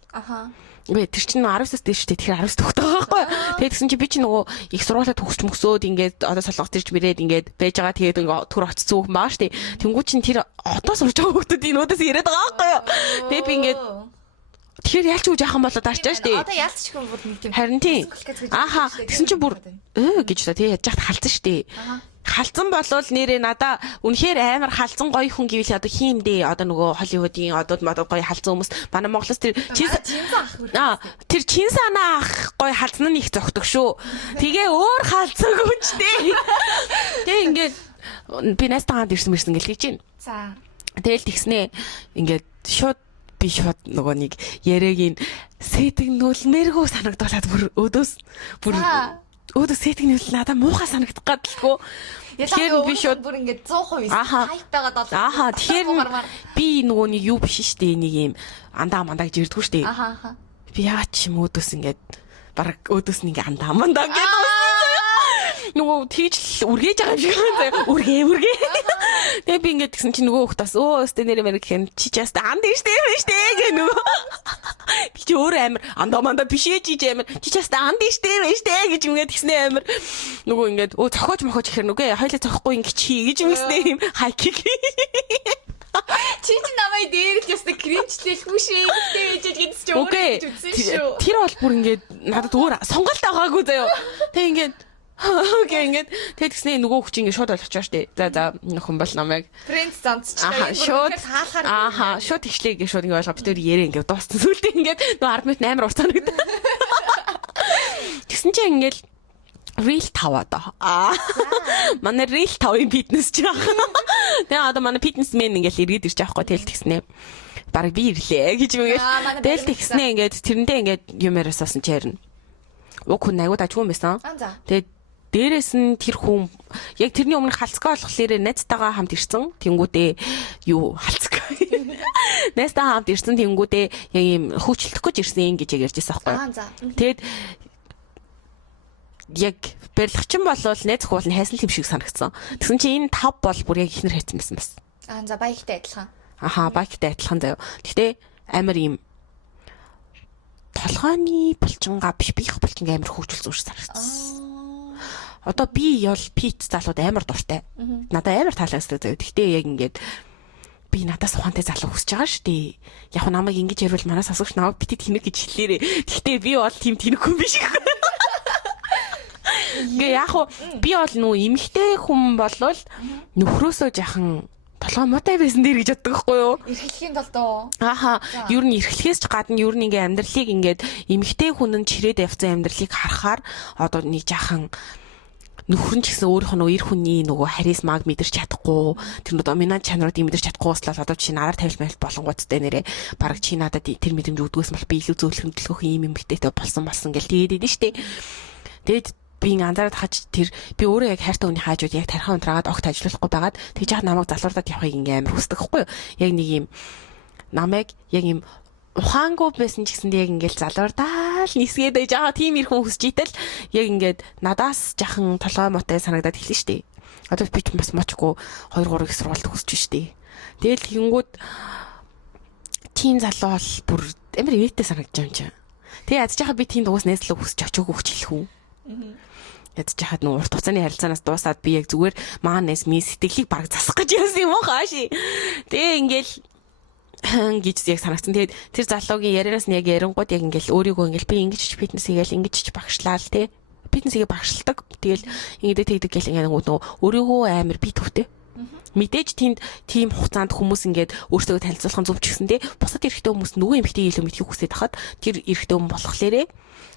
Үгүй тэр чинь 19-аас дээш штэ тэгэхээр 19 төгтөг байгаа байхгүй. Тэгээд тэгсэн чи би чи нөгөө их сургуулаа төгсч мөсөөд ингээд одоо солонгот ирж мэрээд ингээд байж байгаа тэгээд ингээд төр очсон хүн баа штэ. Тэнгүү чин тэр одоо сурж байгаа хүмүүс энүүдээс яриад байгаа байхгүй юу. Тэгээд би ингээд тэгэхээр ялч үгүй яахан болоод арчаа штэ. Одоо ялч ч хүн бүр нэг тийм. Харин тийм. Ааха тэгсэн чи бүр гэж та тий яаж яхад халдсан штэ. Халдсан болвол нэрээ надаа үнэхээр амар халдсан гоё хүн гэвэл одоо хиймдээ одоо нөгөө Холливуудын одоо гоё халдсан хүмүүс манай Монголоос тэр тэр чин санаа ах гоё халдсан нь их зөгтөг шүү. Тэгээ өөр халдсан хүн ч тий. Тэгээ ингээд би настаанд ирсэн гэл гэж байна. За. Тэгэл тэгснээ ингээд шууд би шууд нөгөө нэг яриагийн сэтгнүүлмээргүй санагдуулаад бүр өдөөс сэтгнүүл надаа муухай санагдах гадалгүй. Тэгэхээр би шууд бүр ингээд 100% хайтагаа долоо. Ааха тэгэхээр би нөгөө нэг юу биш штэ нэг юм андаа мандаа гэж ирдгүү штэ. Ааха. Би яа ч юм өдөөс ингээд баг өдөөс нэг андаа мандаа гэдэг нөгөө тийж үргээж байгаа юм шиг байна. Үргээ. Тэгээ би ингээд тэгсэн чинь нөгөө хөхтас өстө нэрэ мэр гэх чи just анд штэ гэх нөгөө. Би чи өөр амир андаа мандаа биш ээ чи амир чи just анд штэ гэж ингээд тэгснэ амир нөгөө ингээд цохоож мохоож ихэр нүгэ хоёлаа цохохгүй ингээд чи гэж юмснэ юм хайкик. Чи намайг дээрх ясна кринжлэхгүй шээ гэж гэдсэн чи өөрөө гэж үзсэн шүү. Тэр бол бүр ингээд надад өөр сонголт байгаагүй заяа. Тэг ингээд окей ингээд тэгснэ нөгөө хүч ингээд шууд олчихоо штэ. За нөхөн бол намайг фрэнд занцчихсан. Шууд ичлээ гэж шууд ингээд ойлгоо битээр ярэ ингээд дууссан сүлдээ ингээд нөгөө 10 минут амар урт санагдав. Тэгсэн чи ингээд Real 5 одоо. Манай Real 5-ын фитнес ч яах. Тэгээ одоо манай фитнесмен ингээд иргэд ирж байгаа хгүй тэл тэгснэ. Бараг би ирлээ гэж юм ингээд. Тэл тэгснэ ингээд тэрэндээ ингээд юм яриассан ч ярина. Уг хүн аягүй дажгүй юм байсан. Тэгээд дээрээс нь тэр хүн яг тэрний өмнө халцгаа болохлээр найзтайгаа хамт ирсэн. Тэнгүүдээ юу халцгаа. Найзтайгаа хамт ирсэн тэнгүүдээ яг юм хөөчлөх гэж ирсэн гэж ярьж байсан байхгүй. Тэгээд яг барилгачин болвол найз хууль нь хайсан юм шиг санагдсан. Тэгсэн чинь энэ 5 бол бүр яг ихнэр хайсан байсан бас. За баягтай адилхан. Баягтай адилхан заяа. Гэтэ амар юм толгойн булчингаа биш биех булчингаа амар хөгжүүлсэн юм шиг санагдсан. Одоо би бол пит залууд амар дуртай. Надад амар таалагддаг заяа. Гэтэ яг ингээд би надаас ухаантай залуу хүсэж байгаа шүү дээ. Яг намайг ингэж ярил манаас асууж наваг битээ тэнэг гэж хэлээрээ. Гэтэ би бол тийм тэнэг хүн биш. Гэ яг би бол нүү эмэгтэй хүн болвол нөхрөөсөө жахан толгой муутай байсан дээр гэж боддог байхгүй юу? Эрхлэхийн толдоо. Юу н эрхлэхээс ч гадна юу н ингээ амьдралыг ингээд эмэгтэй хүн нь чирээд явцсан амьдралыг харахаар одоо нэг жахан нөхөр нь ч гэсэн өөрийнх нь үер хүний нөгөө харизмаг мэдэрч чадахгүй тэр доминант чанаруудыг мэдэрч чадахгүй ууслаад одоо чи нараар тавилмал болонгуудтай нэрээ баг чи надад тэр мэдрэмж өгдгөөс бол би илүү зөөлхөмдлөх юм эмэгтэйтэй болсон гэл тэгээд идэв штэ. Тэгээд би анзаараад хаж тэр би өөрөө яг хайртай хүний хаажууд яг тархан унтраагаад огт ажиллахгүй байгаад тэгж яах намайг залуурдаад явахыг ингээм амар хүсдэг байхгүй юу? Яг нэг юм намайг яг юм ухаангүй байсан ч гэсэндээ яг ингээл залуурдаал нисгээд байж байгаа тийм их хүн хүсэж итэл яг ингээд надаас жахан толгой мотой санагдаад эхэлнэ штэ. Одоо би ч бас мочгүй 2 3 их сургуульд хүсэж штэ. Тэгэл хингүүд тийм залуу бол бүр амар ивэтэй санагдаж юм чинь. Тэгээ ядж хахад би тийм дуус найзлаг хүсэж очоогүй хүч хэлэх үү? Ядж хахад нуу урт хугацааны харилцаанаас дуусаад би яг зүгээр маанаас ми сэтгэлийг баг засах гэж яасан юм уу хааши. Тэгээ ингээл гэж яг санагдсан. Тэгээд тэр залуугийн ярианаас нь яг ярингууд яг ингээл өөрийгөө ингээл би ингэж фитнес хийгээл ингэж багшлаа л те. Фитнес хийгээ багшилдаг. Тэгэл ингэдэ тэгдэг гэл ингээ нөгөө өөрийгөө амар би төвтэй. Мэдээж тэнд тийм хугацаанд хүмүүс ингээд өөрсдөө танилцуулах нь зөв ч гэсэн те. Бусад эрэгтэй хүмүүс нөгөө эмэгтэй илүү мэдхийг хүсэж хахад тэр эрэгтэй хүн болохлээрээ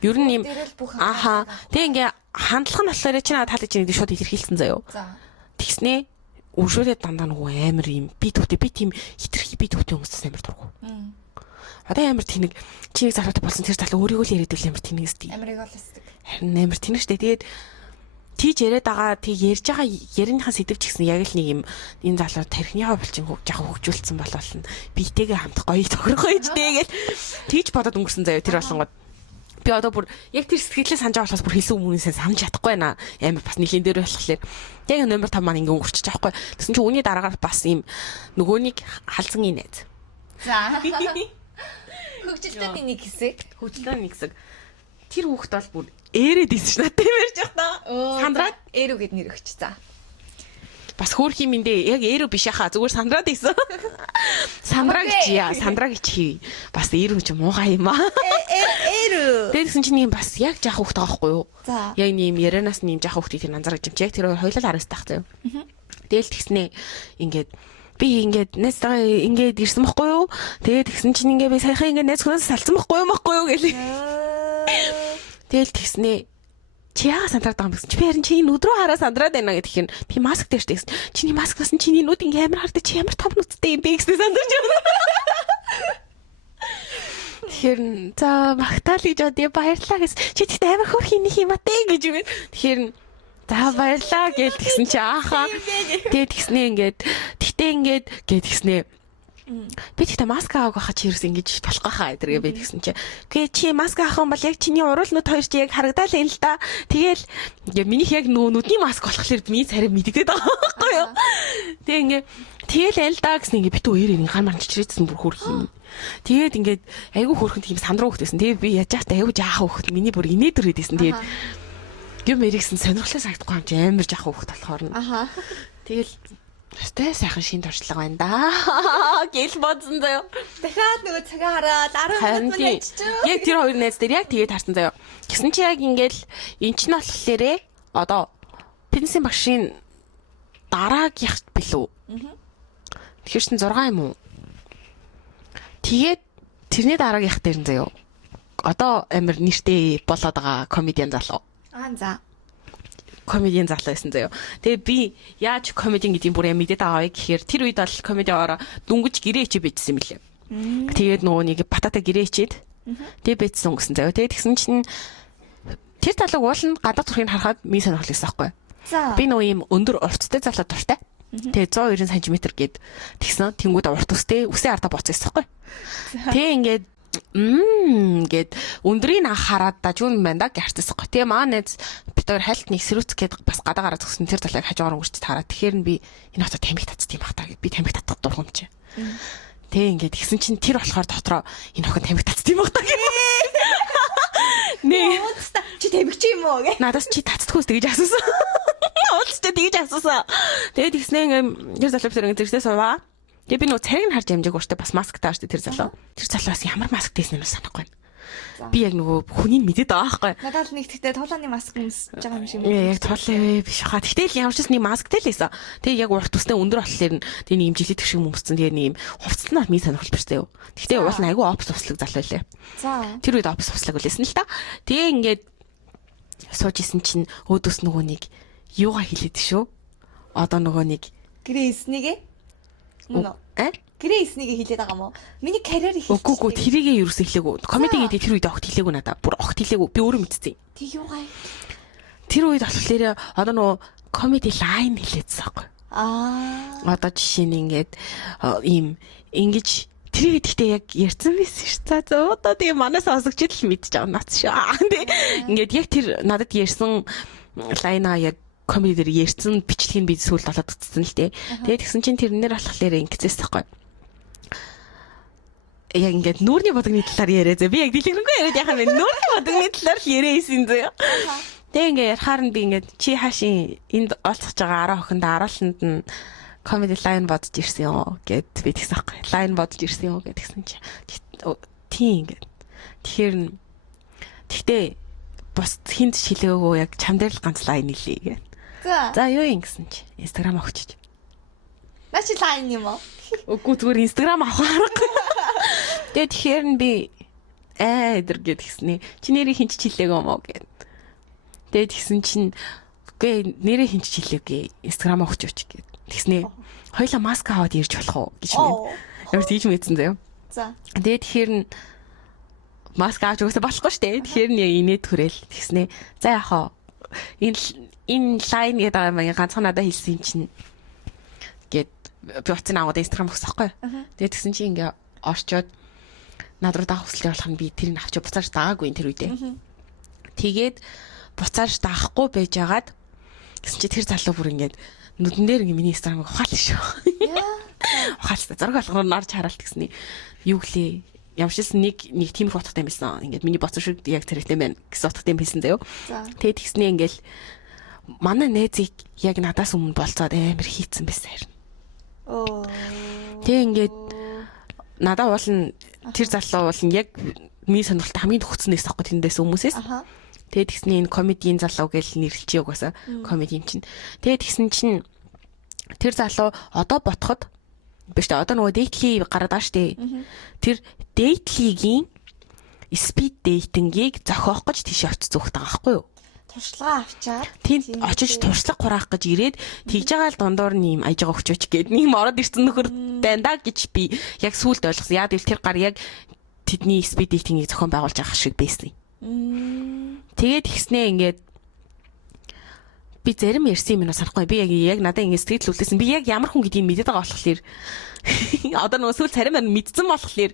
ер нь юм тэг ингээ хандлах нь болохоор чи надад таалаж байгаа шууд илэрхийлсэн заяо. Тэгснээ өршөөлөд дандаа нөгөө амар юм би төвтэй би тийм хитрхи би төвтэй хүмүүст амар дургу. Одоо амар тэнэг чи нэг залуутай болсон тэр залуу өөрийгөө л яриад үл амар тэнэг өстэй. Амар эголистик. Харин амар тэнэг штэ. Тэгээд тийж яриад байгаа тэг ярьж байгаа ярианыхаа сэдв ч гэсэн яг л нэг юм энэ залуу тархиныхаа булчин жаахан хөгжүүлсэн болол нь биетэйгээ хамт гоё тохирох байжтэй гэл тийж бодоод өнгөрсөн заяа тэр болонгод би одоо бүр яг тэр сэтгэлээ санаж болохоос бүр хэлсэн хүмүүсээ санаж чадахгүй байна. Амар бас нэлийн дээр болохоор яг номер 5 маань ингээ өнгөрчих жоохгүй. Тэгсэн чинь үүний дараагаар бас ийм нөгөөнийг халзан инээд. За. хөгжилтөний нэг хэсэг. Хөгжлөө нэг хэсэг. Тэр хүүхд бол бүр ээрэд ийсэн ш надад юмэрч явах та. Сандраад Эрүү гэд нэр өгч за. бас хөөх юм дээ. Яг ээрүү биш яхаа зүгээр сандраад ийсэн. Сандраа гэж яа, сандраа гэж хий. Бас ээрүү ч муухай юм аа. Эрүү. Тэгсэн чинь юм бас яг жаах хүүхд байгаа байхгүй юу? За. Яг нэм ярианаас нэм жаах хүүхдийг тэр анзаарч юм чи яг тэр хоёулаа араас таах заяа. Тэгэл тэгснээ ингээд би ингээд найзтайгаа ингээд ирсэн байхгүй юу? Тэгээд тэгсэн чинь ингээд би саяхан ингээд найз хүнээс салцсан байхгүй юу гэлээ. Тэгэл тэгснээ чи яага сандраад байгаа юм бэ? Чи би харин чи энэ өдрөө хараа сандраад байна гэдэг хин би маск дээр штэ. Чиний маскнаас нь чиний нүд ингээ амар хардаа чи ямар том нүдтэй юм бэ гэсэн сандарч байна. Тэгэхээр за магтаал гэж одоо баярлаа гэсэн. Чи тэгтээ амар хөрх юм их юм аа гэж юм. Тэгэхээр за баярлаа гэж тэгсэн чи аахаа. Тэгээд тэгснээ ингээд тэгтээ ингээд гээд тэгснээ би тэгтээ маск авах байхад чи ерөөс ингэж болох байхаа эдэргээ би тэгсэн чи. Гээ чи маск авах юм бол яг чиний уруул нүд хоёр чи яг харагдаал юм л да. Тэгээл ингээ минийх яг нүдний маск болохоор миний царай мэддэгдээд байгаа байхгүй юу. Тэгээ ингээ тэгэл аль даа гэсэн ингээ битүү eerээ ингээ гар марч чирээдсэн бүр хөрх юм. Тэгээд ингээд айгүй хөрхөнд тийм сандруу хөхтэйсэн. Тэгээ би яаж яахтай айгүй жаах хөхт миний бүр инээдэр хийдсэн. Тэгээд юм эргэсэн сонирхолтой сагдахгүй юм чи амар жаах хөхт болохоор нь. Тэгэл өстэй сайхан шин туршлага байна да. Гэл бодсон заяа. Дахиад нөгөө цагаа хараад 10 минут найзчих. Яг тэр хоёр найз дээр яг тэгээд харсан заяа. Гэсэн чи яг ингээл эн чинь болохоор одоо пенсийн багшийн дараагийнх билүү. Тэгэхээр чин 6 юм уу? Тэгээд тэрний дараагийнх дээр нь заяа. Одоо амар нэртэй болоод байгаа комедиан залуу. За. Комедиан залуу байсан заяа. Тэгээ би яаж комедиан гэдгийг бүр юм мэдээд байгаа вэ гэхээр тэр үед бол комедиороо дүнгэж гэрээ ичээ бичсэн юм лээ. Тэгээд нөгөө нэг батата гэрээ ичээд тэгээ бичсэн гэсэн заяа. Тэгээд тэгсэн чинь тэр залууг уулна гадаа төрхийг харахад ми сонирхол гэсэн байхгүй. За. Би нөгөө юм өндөр урттай залуу дуртай. Тэгээ 190 см гээд тэгсэн тэнгууд урт үстэй үсээ ардаа боцсон байхгүй. Тэгээ ингээд гээд өндрийг хараад дажгүй юм байна да гэж харцсан гоо. Тэгээ маа найз битээр хальт нэг сэрүүц гээд бас гадаа гараад зогсон тэр залууг хажуугаар өнгөрч таараа. Тэгэхээр нь би энэ хотод тамхи татсан юм бах та гэд би тамхи татах дургуй юм чи. Тэгээ ингээд тэгсэн чинь тэр болохоор дотроо энэ охин тамхи татсан юм бах та гэв. Нээ Чи тамхич юм уу гэ? надаас чи татдаггүйс тэгж асуусан. Уулзтай тэгж асуусан. Тэгээ тэгснээ ингээд тэр залуу тэр зэрэгтэй суваа. Тэгээ би нөө цариг нь харж амжаагүй штэ бас маск таа штэ тэр залуу. Тэр залуус ямар маск дээсэн юм санахгүй байна. Би яг нөгөө хүний мэдээд байгаа байхгүй. Надад нэг тэгтээ тулааны маск өмсөж байгаа юм шиг юм. Яг тулаа биш хаа. Тэгтэл ямар ч нэг масктэй л байсан. Тэгээ яг урт устай өндөр болохоор нь тэгээ нэг юм жилет шиг өмссөн. Тэгээ нэг юм хувцсан нь ми сонирхол биштэй юу. Тэгтээ уул нь айгүй опс услаг залуу лээ. За. Тэр үед опс услаг үлээсэн л та. Тэгээ ингээд сууж исэн чинь өөдөөс нөгөө нэг юугаа хэлээд шүү. Одоо нөгөө нэг Грейснийг э? Грейснийг хэлээд байгаа мó. Миний карьер их. Үгүй тэрийгээ юу ч хэлээгүй. Комеди гэдэг тэр үед огт хэлээгүй надаа. Бүр огт хэлээгүй. Би өөрөө мэдсэн. Тэг юугаа. Тэр үед болохоор одоо нөгөө комеди лайн хэлээдсэн байхгүй. Одоо жишээ нь ингээд ийм ингэж тэр гэдэгтээ яг ярьсан байсан шүү. За одоо тийм манаас сонсогч л мэдчихэж байгаа нац шүү. Ингээд яг тэр надад ярьсан лайнаа яг комеди дээр ярьсан бичлэгийг би сүүлд олоод утсан л дээ. Тэгээд тэгсэн чинь тэрнэр болохоор ингэцээс тахгүй. Яг ингээд нүүрний бодогны талаар яриа зэ. Би яг дэлгэрэнгүй яриад яхаа мэн нүүрний бодогны талаар л яриасэн зэ. Тэгээд ингээд ярахаар нь би ингээд чи хаашийн энд олцож байгаа 10 охинд 10-нд нь комеди лайн бодож ирсэн юм гэд би тэгсэн байхгүй. Лайн бодож ирсэн юм гэдгсэн чи. Тийм ингээд. Тэгэхээр тэгтээ бус хинт шилээгөө яг чам дээр л ганц лайн нэлээ гэд. За юу юм гэсэн чи Instagram авчиж. Наач лайн юм уу? Үгүй зүгээр Instagram авах аргагүй. Тэгээд тэгэхээр нь би эдэр гэд гиснэ. Чи нэрийг хинч чилээг юм уу гэд. Тэгээд гисэн чинь үгүй нэрийг хинч чилээгүй Instagram авах ч гэд. Тэгснэ. Хоёлаа маск аваад ирж болох уу гэж мэн. Ямар тийж мэдсэн заяа. За. Тэгээд тэгэхээр нь маск авч өгсө болохгүй штэ. Тэгэхээр нь инээд хүрээл. Тэгснэ. За яхаа энэ лайн гэдэг юм ганцхан надад хэлсэн юм чинь гээд би утсан аваад Instagram өгсөхгүй. Тэгээд тэгсэн чи ингээ орчоод над руу даах хүслээ болох нь би тэрийг авч буцааж даагаагүй тэр үедээ. Тэгээд буцааж даахгүй байжгаад гэсэн чи тэр залуу бүр ингээд нүдэн дээр ингээ миний Instagram-ыг ухаал шүү. Ухаалцтай зураг болгоор нарж хараалт гэсний юу гэлээ ямшилсан нэг тиймэрхүү утгатай юм байсан. Ингээд миний боцсон шиг яг тэрэгтэй байна гэсэн утгатай юм байсан заяо. Тэгээд тэгснээ ингээл манай найзыг яг надаас өмнө болцоод амар хийцэн байсан хэрнэ. Тэгээ ингээд надад уулна тэр залуу уулна яг миний сонирхолтой хамгийн төгсснээс авахгүй тэндээс хүмүүсээс. Тэгээд тэгснээ энэ комедийн залуу гэж нэрлэлчих угаасаа комедийн чинь. Тэгээд тэгсэн чинь тэр залуу одоо ботход биш тэ одоо нөгөө дейтли гараад байгаа штэ. Тэр дейтлигийн speed dating-ийг зохиох гэж тийш очиж зүгт байгаа байхгүй юу? Туршлага авчаад тийм очиж туршлага хураах гэж ирээд тэгж байгаа л дундуур нэм аяжгаа өгчөөч гээд нэм ороод ирсэн нөхөр байна да гэж би яг сүулт ойлгосон. Яг л тэр гар яг тэдний speed dating-ийг зохион байгуулж байгаа шиг байсан. Тэгээд ихснээ ингээд би зарим ярьсан юм санахгүй. Би яг надад ингэ сэтгэл үлдээсэн. Би яг ямар хүн гэдгийг мэдээд байгаа болохоор одоо нөгөө сүүл царим мэдсэн болохоор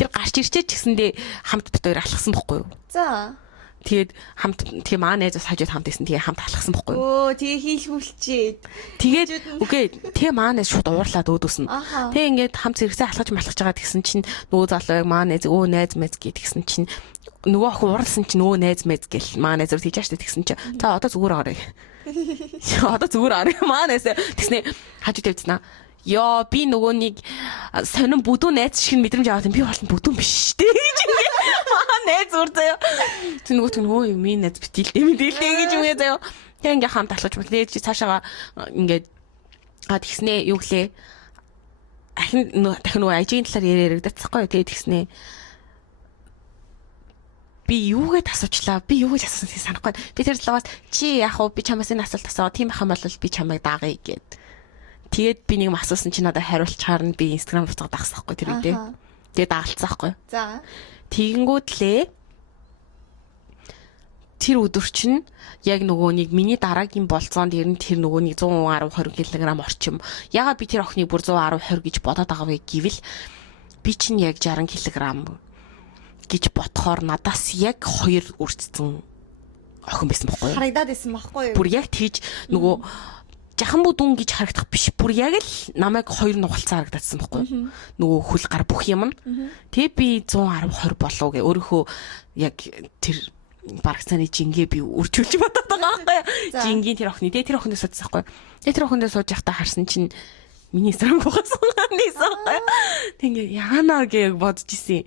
тэр гарч ирчээ ч гэсэндээ хамт бит хоёр алхсан бохгүй юу? За. Тэгээд хамт тэгээ маа найзаас хажууд хамт исэн. Тэгээ хамт алхсан бохгүй юу? Тэгээ хийлгүүлчихэд. Тэгээд үгүй тэгээ маа найз шууд уурлаад өөдөөсөн. Тэгээ ингээд хамт зэрэгсээ алхаж малхаж байгаа гэсэн чинь нөгөө залуу яг маа найз найз мэз гэдгсэн чинь нөгөө охин уурлсан чинь нөгөө найз мэз гэл маа найз тийж ааштай тэгсэн чинь за одоо зүгээр орё. Одоо зүгээр орё маа найз тэгснэ хажууд тавьцнаа. Яа би нөгөө нэг сонин бүдүүн найз шиг мэдрэмж аваад би бол бүдүүн биш шүү дээ гэж ингээд маа найз үр заяа. Тэг нөгөө юм минь найз битэлдэ мэдээлээ гэж юм яа заяа. Тэг ингээд хамт алхаж болээ чи цаашаага ингээд тэгснэ юу гэлээ. Дахин нөгөө ажийн талаар яригдацхгүй тэгээ тэгснэ. Би юугээд асуучлаа? Би юу гэж асуусан санахгүй. Би тэр талаас чи яах вэ? Би чамаас энэ асуулт асуу. Тийм байх юм бол би чамайг даагъя гэд. Тэгээд би нэг юм асуусан чи надад хариулт чаарна. Би Instagram утга дагсахгүй тэр үедээ. Тэгээд дагалцсаахгүй. За. Тэгэнгүүт лээ. Тэр өдөр чинь яг нөгөө нэг миний дараагийн болцоонд ер нь тэр нөгөө нэг 110 20 кг орчим. Ягаад би тэр охиныг бүр 110 20 гэж бодоод байгаа вэ гэвэл би чинь яг 60 кг гэж бодохоор надаас яг 2 өрцсөн охин байсан байхгүй юу? Харагдаад байсан байхгүй юу? Бүр яг тийж нөгөө жахан бүдүүн гэж харагдах биш. Бүр яг л намайг 2 нугалцаа харагдсан байхгүй юу? Нөгөө хөл гар бүх юм нь. Тэгээ би 110 20 болов гэ өөрийнхөө яг тэр барагцааны жингээ би үржүүлж бодоод байгаа байхгүй юу? Жингийн тэр охины тэгээ тэр охиноос суудсан байхгүй юу? Тэгээ тэр охиноос сууж явахдаа харсан чинь миний Instagram гоосон нээсэн байхгүй юу? Тэгээ яана гэж бодож исэн.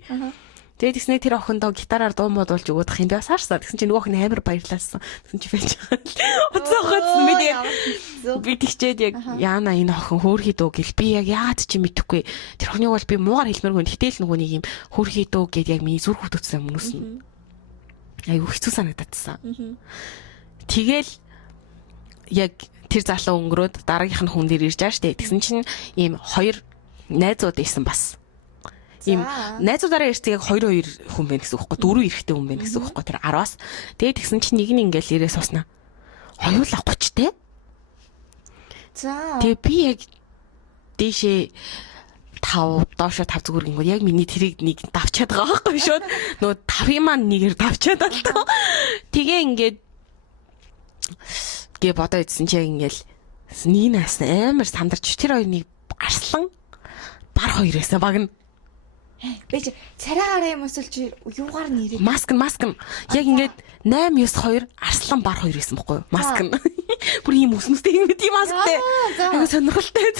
Тэгээд тэгснэ тэр охиндоо гитараар дуу модуулж өгөх юм би бас харсаа. Тэгсэн чинь нөгөө охин амар баярлаасан. Тэгсэн чи фэлж байгаа. Уцаагаас би тэгчээд яг яана энэ охин хөөрхий дөө гэл би яг яагаад ч мэдэхгүй. Тэр охиныг бол би муугар хэлмээргүй. Гэтэл нөгөө нэг юм хөөрхий дөө гэд яг миний зүрх хөдөлсөн хүмүүс нь. Айгу хэцүү санагдчихсан. Тэгэл яг тэр залуу өнгөрөөд дараагийнх нь хүн дээр ирж байгаа штэ. Тэгсэн чинь ийм 2 найзууд ийсэн бас. Ийм найзуудаараа ирсэн яг 2 хүн байна гэсэн үг байхгүй 4 эрэгтэй хүн байна гэсэн үг байхгүй тэр 10-аас тэгээд тэгсэн чинь нэг нь ингээл ирээ суснаа хоёулаа 30 те за тэгээ би яг дээшээ 5 доошо 5 зүгээр гингүүд яг миний тэрийг нэг давчаад байгаа байхгүй шууд нөгөө 5-ын маань нэгээр давчаад болтоо тэгээ ингээд гээ бодоо идсэн чи яг ингээл нийнаас амар сандарч тэр хоёрыг арслан бар хоёроосаа багна. Бэж царайгаараа юм эсвэл чи юугаар нэрээ? Маск яг ингээд 892 арслан бар 2 байсан байхгүй юу? Маск нь. Бүр ийм өснөстэй юм тийм масктэй. Аа сонирхолтой.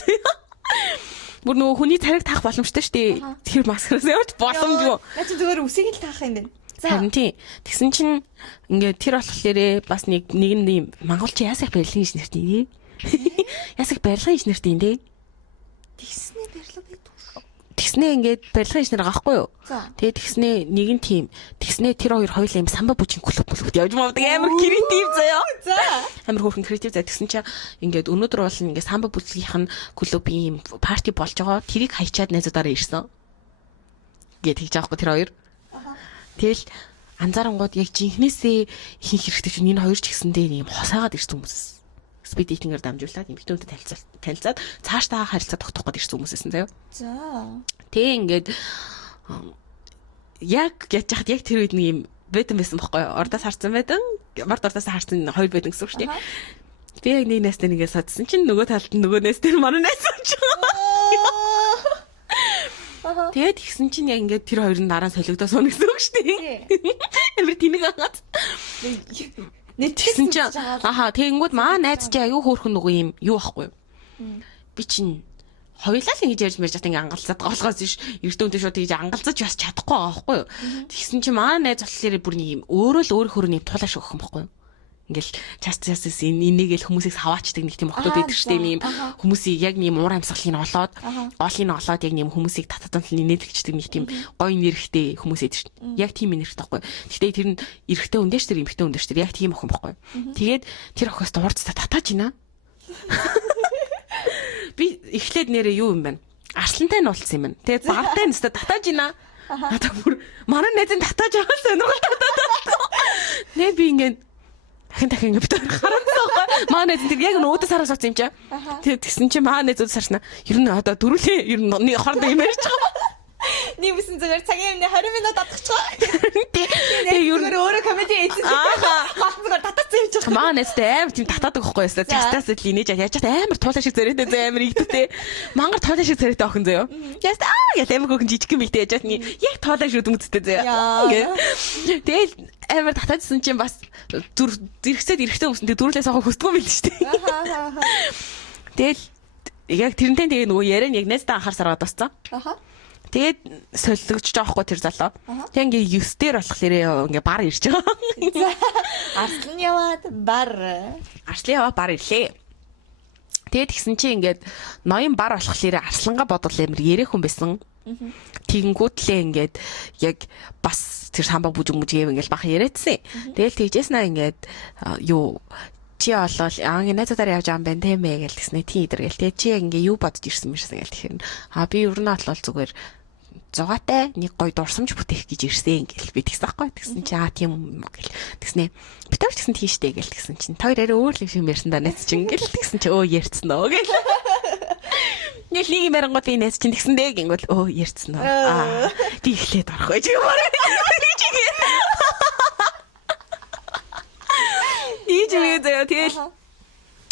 Бүр нөгөө хүний царайг таах боломжтой шүү дээ. Тэр маскараас явж боломжгүй. Наа чи зүгээр үсийг л таах юм байна. Харин тийм. Тэгсэн чинь ингээд тэр болохоор бас нэг юм монголч яасах барилгын инженертэй. Яасах барилгын инженертэй юм дээ. Тэгснээ барилга гэдэг. Тэгснээ ингээд барилгын инженер гахгүй юу? Тэгээд тэгснээ нэг нь тийм. Тэгснээ тэр хоёулаа юм самба бүжин клуб явж мавдаг амар креатив заяа. За. Амар хөөрхөн креатив заа тэгсэн чинь ингээд өнөөдөр бол ингээд самба бүжлгийнх нь клубын парти болж байгаа. Тэрийг хайчаад найзуудаараа ирсэн. Гэт тэгж аахгүй тэр хоёр. Тэгэл анзаарангууд яг жинхнээсээ ихэнх хэрэгтэй чинь энэ хоёр ч гэсэндээ юм хосаагаад ирсэн хүмүүс. Speed dating-ээр дамжуулаад эмэгтэйнтэй танилцаад цаашдаа харилцаа тогтоох гээд ирсэн хүмүүссэн заяа. За. Тэгээ ингээд яг яаж яхад яг тэр үед нэг юм бэтэн байсан бохгүй юу? Ордоос харсан байтан, мард ордоос харсан 2 бэтэн гэсэн үг шүү дээ. Тэгээ яг нэг найстай нэгээ садсан чинь нөгөө талд нөгөө найстай манай найс болж байгаа. Тэгээд ихсэн чинь яг ингээд тэр хоёрын дараа солигдоо суна гэсэн үг шүү дээ. Амир тэнэг агаад. Нэгтсэн чинь тэгэнгүүт маа найз чи аюу хөөрхөн нөгөө юм юу ахгүй юу? Би чинь хоёулаа л ингэж ярьж мэрж хат ингээ ангалцаад байгаа болохоос биш эрдэмтэн шууд тэгж ангалцаж бас чадахгүй байгаа байхгүй юу? Тэгсэн чинь маа найз болохоор бүр нэг юм өөрөө л өөр хөрөний тулааш өгөх юм байхгүй юу? Ингээл частас энийгээл хүмүүсийг саваачдаг нэг тийм охтууд байдаг штеп юм хүмүүсийг яг нэг уур амьсгалыг олоод гоолыг олоод яг нэг хүмүүсийг татаад нэнэдэгчдэг нэг тийм гоё нэрхтэй хүмүүс байдаг штеп. Яг тийм нэрхтэй байхгүй. Гэтэ тэр нь эрэгтэй өндөөч тэр эмэгтэй өндөөч тэр яг тийм охин байхгүй. Тэгээд тэр охоос дуурцтай татааж байна. Би эхлээд нэрээ юу юм бэ? Арслантай нь уулцсан юм байна. Тэгээд багтай нь өстө татааж байна. Надаа бүр манай найзын татааж байгаа сонирхол татаад. Нэ би ингээд дахин ингээд харагдсан. Манай найз тэр яг нүүдээс хараас оцсон юм чаа. Тэгээд тэгсэн чинь манай найз үүдээс харснаа. Ер нь одоо дөрүлээ ер нь хоорондоо юм ярьж байгаа. Нийвсэн зүгээр цагийн өмнө 20 минут татчихгаа. Тэгээ ер нь өөрөө комеди хийсэн. Батгаар татацсан юм чинь. Маа нэстэй амар тийм татаадаг байхгүй ястаа. Частаас л инээж яаж амар туулаа шиг зэрэгтэй зөө амар игдтэй. Мангар туулаа шиг зэрэгтэй охин зөө. Яст яа амар гүн жижиг юм ихтэй яжаад яг туулаа шиг дүнцтэй зөө. Тэгэл амар татаажсэн чинь бас зэрэгцээд эрэхтэй хүмүүстэй дөрүлээс авах хүсдэггүй байл шүү дээ. Тэгэл яг тэрнтэй тэгээ нөгөө яриа яг найздаа анхаарсараад бассан. Тэгээд солигдож байгаа хгүй тэр залуу. Тэг ингээ 9 дээр болохоор ингээ бар ирж байгаа. Арслан яваад бар ирлээ. Тэгээд гисэн чи ингээд ноён бар болохоор арслангаа бодвол амар ярэх хүн байсан. Тэгэнгүүтлээ ингээд яг бас тэр самбаг бүжиг ингээл бахан яриадсэн. Тэгэл тэгжээснаа ингээд юу чи олол ингээ найзуудаар явж байгаа юм байна тийм ээ гэл тэгснэ тий идэргээл тэгээ чи яг ингээ юу бодож ирсэн мэрсэн гэл тэгэхээр би ер нь олол зүгээр зугаатай нэг гоё дурсамж бүтээх гэж ирсэн гэл би тэгсэн байхгүй тэгсэн чи тийм юм гэл тэгснэ би таар тэгсэн тийштэй гэл тэгсэн чин хоёр арай өөр юм ярьсан да найз чин гэл тэгсэн чи ярьцсан нөө гэл нэг нэг юм ярингууд би найз чин тэгсэн дээ гингүүл ярьцсан нөө би эхлээд орох байж юм аа Ийжээ тэгэл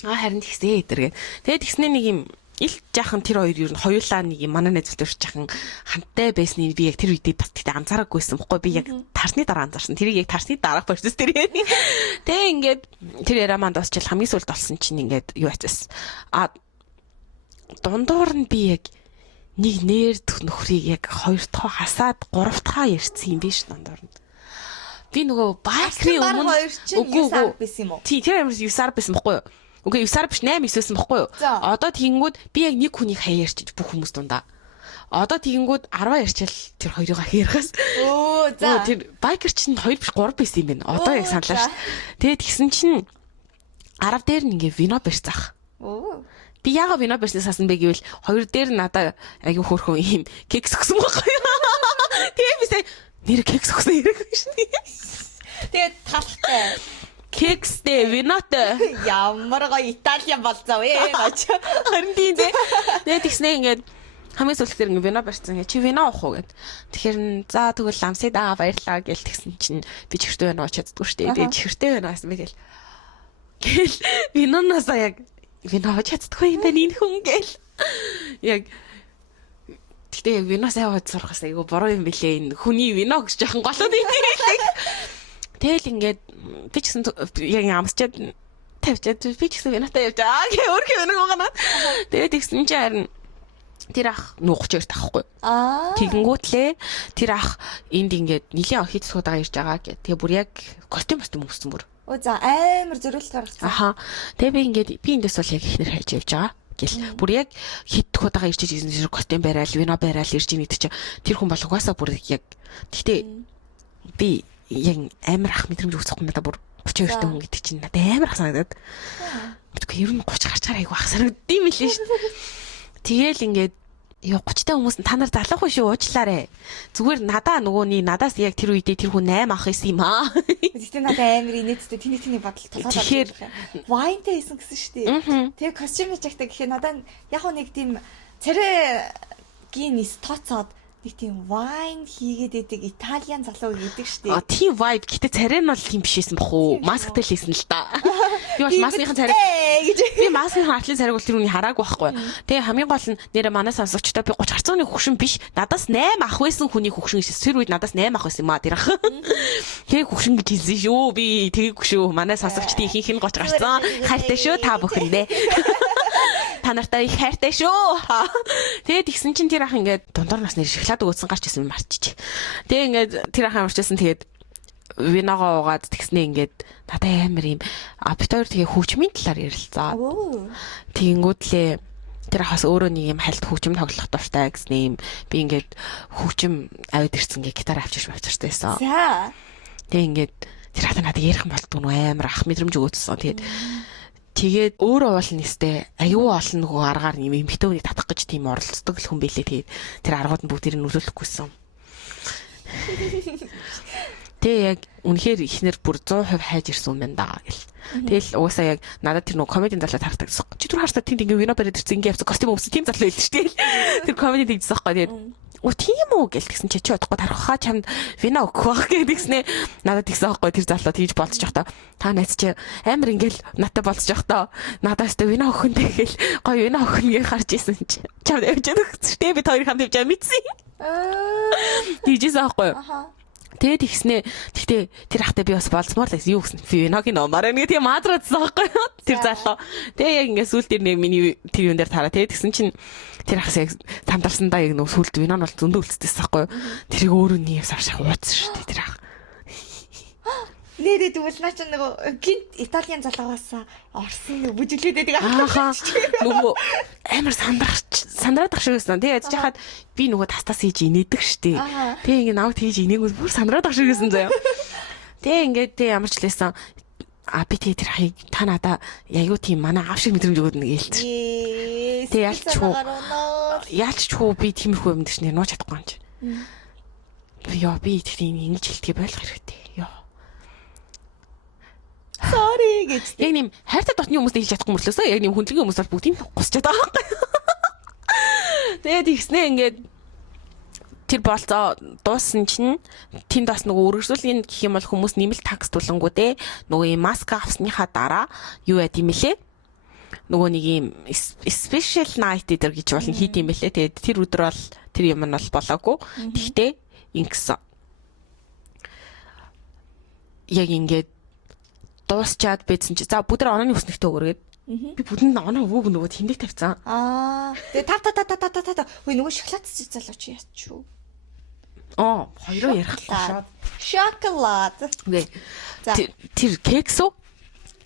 харин тэгсээ эдэргээ. Тэгээд тэгснэ нэг юм ил жаахан тэр хоёр юу хоёулаа нэг юм манай найзтай жаахан хантай байсныг би яг тэр үедээ бас тэгтээ анзаарахгүйсэн бохгүй би яг тарсны дараа анзаарсан. Тэрийг яг тарсны дараах процесс тэр яг. Тэгээ ингээд тэр яраманд басчил хамгийн сүлд олсон чинь ингээд юу ачаас. Дундуур нь би яг нэг нэр нөхрийг яг хоёр дахь хасаад гурав дахь ярьсан юм биш дундуур нь. Би нөгөө байкрын өмнө үгүй байсан юм уу? Тий, тэр амар 9 сар байсан бохгүй юу? Үгүй 9 сар биш 8 9 байсан бохгүй юу? Одоо тэгэнгүүт би яг нэг хүнийг хаяа ярьчих бүх хүмүүс дундаа. Одоо тэгэнгүүт 10 ярьчил тэр хоёрыг хаяахаас. Тэр байкер чинь 2 биш 3 байсан юм байна. Одоо яг саналаа ш. Тэгээд тэгсэн чинь 10 дээр нь ингээ вино барьцаах. Би яага вино барьснаас ассан бэ гэвэл хоёр дээр надаа аягүй хөөрхөн юм кекс өгсөн байхгүй юу? Тэгээ би сая нэр кекс өгсөн хэрэг биш нэ. Тэгээд талтай. Кекстэй, винотой. Ямар гоё Италиан болцоо ээ. Харин тийм дээ. Тэгээд тэгснэ ингээд хамгийн сүүлдээр ингээд вино барьсан. Чи вино уух уу гэд. Тэгэхээр за тэгвэл ламсэда баярлаа гэл тэгсэн чинь би чихртэй вино уучааддгүй шүү дээ. Тэгээд чихртэй вино асан бэ гэл. Гэл виноноосаа яг вино уучааддгүй юм байна энэ хүн гэл. Яг тэгтээ яг вино сайн ууж сурахаас айгу буруу юм бэлээ энэ хүний вино гэж жоохон голоод идэв. Тэгэл ингээд би ч гэсэн яг амсчаад тавьчаад би ч гэсэн винотой явж гээ өөрөө вино гоонаа. Тэгээд тэгсэн чи харин тэр ах нуугч ирт ахгүй. Тэгэнгүүтлээ тэр ах энд ингээд нилийн охид суудаага ирж байгаа гэх. Тэгээ бүр яг костюм өмссөн бүр. За амар зөрүүлэлт гаргацсан. Тэгээ би ингээд би эндээс бол яг ихнэр хайж явж байгаа. Гэл бүр яг хит худаага ирж ирсэн костюм барайл вино барайл ирж ийн гэдэг чинь тэр хүн бол угаасаа бүр яг гэхдээ би яг амар ах мэдрэмж үүсэхгүй надад бүр 32 дэх хүн гэдэг чинь надад амар ах санагдаад. Тэгвэл ер нь 30 гарчаар айгу ах санагддсан юм лээ шүү. Тэгээл ингээд ёо 30 та хүмүүс та нар залуухан шүү уучлаарэ. Зүгээр надаас яг тэр үедээ тэр хүн 8 ах исэн юм аа. Тэгтээ надад амар инээдтэй тэний бодол толгойд орж байгаа. Вайнтай исэн гэсэн шүү дээ. Тэгээ костюм хийчихтэй гэхээр надад яг нэг тийм царайгийн тооцоод нэг тийм вайн хийгээд идэг Италиан залуу гэдэг шүү дээ. Тийм vibe. Гэтэ царай нь бол тийм биш байсан бах уу? Масктай л хийсэн л да. Би бол маасныхын цариг би маасныхын артлын цариг бол тэр үний хараагүй байхгүй. Тэгээ хамгийн гол нь нэрэ манай сонсогчдоо би 30 гарцууны хөгшин биш. Надаас 8 ах байсан хүний хөгшин гэсэн. Тэр үед надаас 8 ах байсан юм аа тэр ах. Тэгээ хөгшин гэж хэлсэн шүү. Би тэгээгүй шүү. Манай сонсогчдын ихэнх нь 30 гарцаа хайртай шүү та бүхэндээ. Та нартай их хайртай шүү. Тэгээд тэгсэн чинь тэр ах ингээд дундуур нас нэр шоколад өгсөн гарч ирсэн марчиж. Тэгээ ингээд тэр ах амарчсан тэгээд виногоо угаад тэгснээ ингээд надад амар юм бид хоёр тэгээ хөгжмийн талаар ярилцаа. Тэгэнгүүтлээ тэр ахаас өөрөө нэг юм хальт хөгжим тоглох дуртай гэсэн юм би ингээд хөгжим аваад ирсэн гээ гитар авчирч байсан. За. Тэгээ ингээд тэр хата надад ярих болдгоо амар ах мэдрэмж өгөөдсөн. Тэгээд өөрөө уул нэстэй аюу олон нөгөө аргаар юм битүүнийг татах гэж тийм оролцдог л хүн байлээ. Тэгээд тэр аргууд нь бүгдийг нь нөлөөлөхгүйсэн. Тэгээ яг үнэхээр ихнэр бүр 100% хайж ирсэн юм байна да гэл. Тэгэл угаасаа яг надад тэр нөгөө комедийн залуу харагддаг. Чи түр харсаа тийм ингээ вино бариад ирсэн ингээ явц костюм өмсөн тийм залуу байлээ шүү дээ. Тэр комеди тэгжсэн байхгүй. Тэгээд тийм үү гэл тэгсэн чи удахгүй тархахаа чамд вино өгөх байх гэдгснээ надад тэгсэн байхгүй. Тэр залуу тэгж болцож явах та найз чи амар ингээл надад болцож явах та надаас тэ вино өгөхөнтэй гэл гоё вино өгөхнгээ харж исэн чи чамд явж өгсөн. Би хоёрын хамт явж байгаа мэдсэн. Тэгжсэн байхгүй. Тэгээд ихснээ тэгтээ тэр ахтай би бас болцмоор л юу гэсэн виногийн номаар нэг тийм маадраадсан байхгүй тэр залуу. Тэгээ яг ингээ сүүл дээр нэг миний тэр юун дээр тараа тэгээд тэгсэн чинь тэр ахс яг тамдарсандаа яг нөө сүлд вино нь бол зөндөө үлдчихсэн байхгүй. Тэрийг өөрөө нэг авших ууцсан шүү дээ тэр ах. Нэрээ тэгвэл наа чи нөгөө гинт Италийн залуугаас орсон нөгөө бүжиглээд байдаг аа. Нөгөө амар сандраад ах шиг байсан. Тэгээ ядж хахад би нөгөө тастас хийж инээдэг штэ. Тэгээ ингээ навд хийж инээгүүс бүр сандраад ах шиг байсан заяа. Тэгээ ингээд тэг ямарч лээсэн. Би тэгээ тэр хаяг та надаа яг юу тийм манай аав шиг мэдрэмж өгөөд нэг ээлч. Тэгээ яалч чуу би тиймэрхүү юм дэш нэр нууж чадахгүй юм чи. Яа би тийм ингэж хэлтгээ байлах хэрэгтэй. Sorry гэж. Яг нэм хайртай дотны хүмүүст хэлж чадахгүй мөрлөөсөө яг нэм хүндрийн хүмүүс бол бүгдийг гусчаад байгаа байхгүй. Тэгээд ихснээ ингээд тэр болцоо дууссан чинь тэнд бас нөгөө үргэлжлүүлгийн гэх юм бол хүмүүс нэмэлт такс тулангуудээ нөгөө юм маска авсныхаа дараа юу яд юм бэлээ. Нөгөө нэг юм special night дээр гэж болон хийд юм бэлээ. Тэгээд тэр өдөр бол тэр юм нь бол болоогүй. Тэгтээ ингэсэн. Яг ингээд дуусчаад бэдсэн чи за бүдэр онооны хүснэгтэй өгөргээд би бүдэнд оноо өвөг нөгөө тэмдэг тавьсан. Тэгээ та хөөе нөгөө шоколад залуу чи яач шүү. Хоёроо ярих шууд. Шоколад. За тэр кекс үү?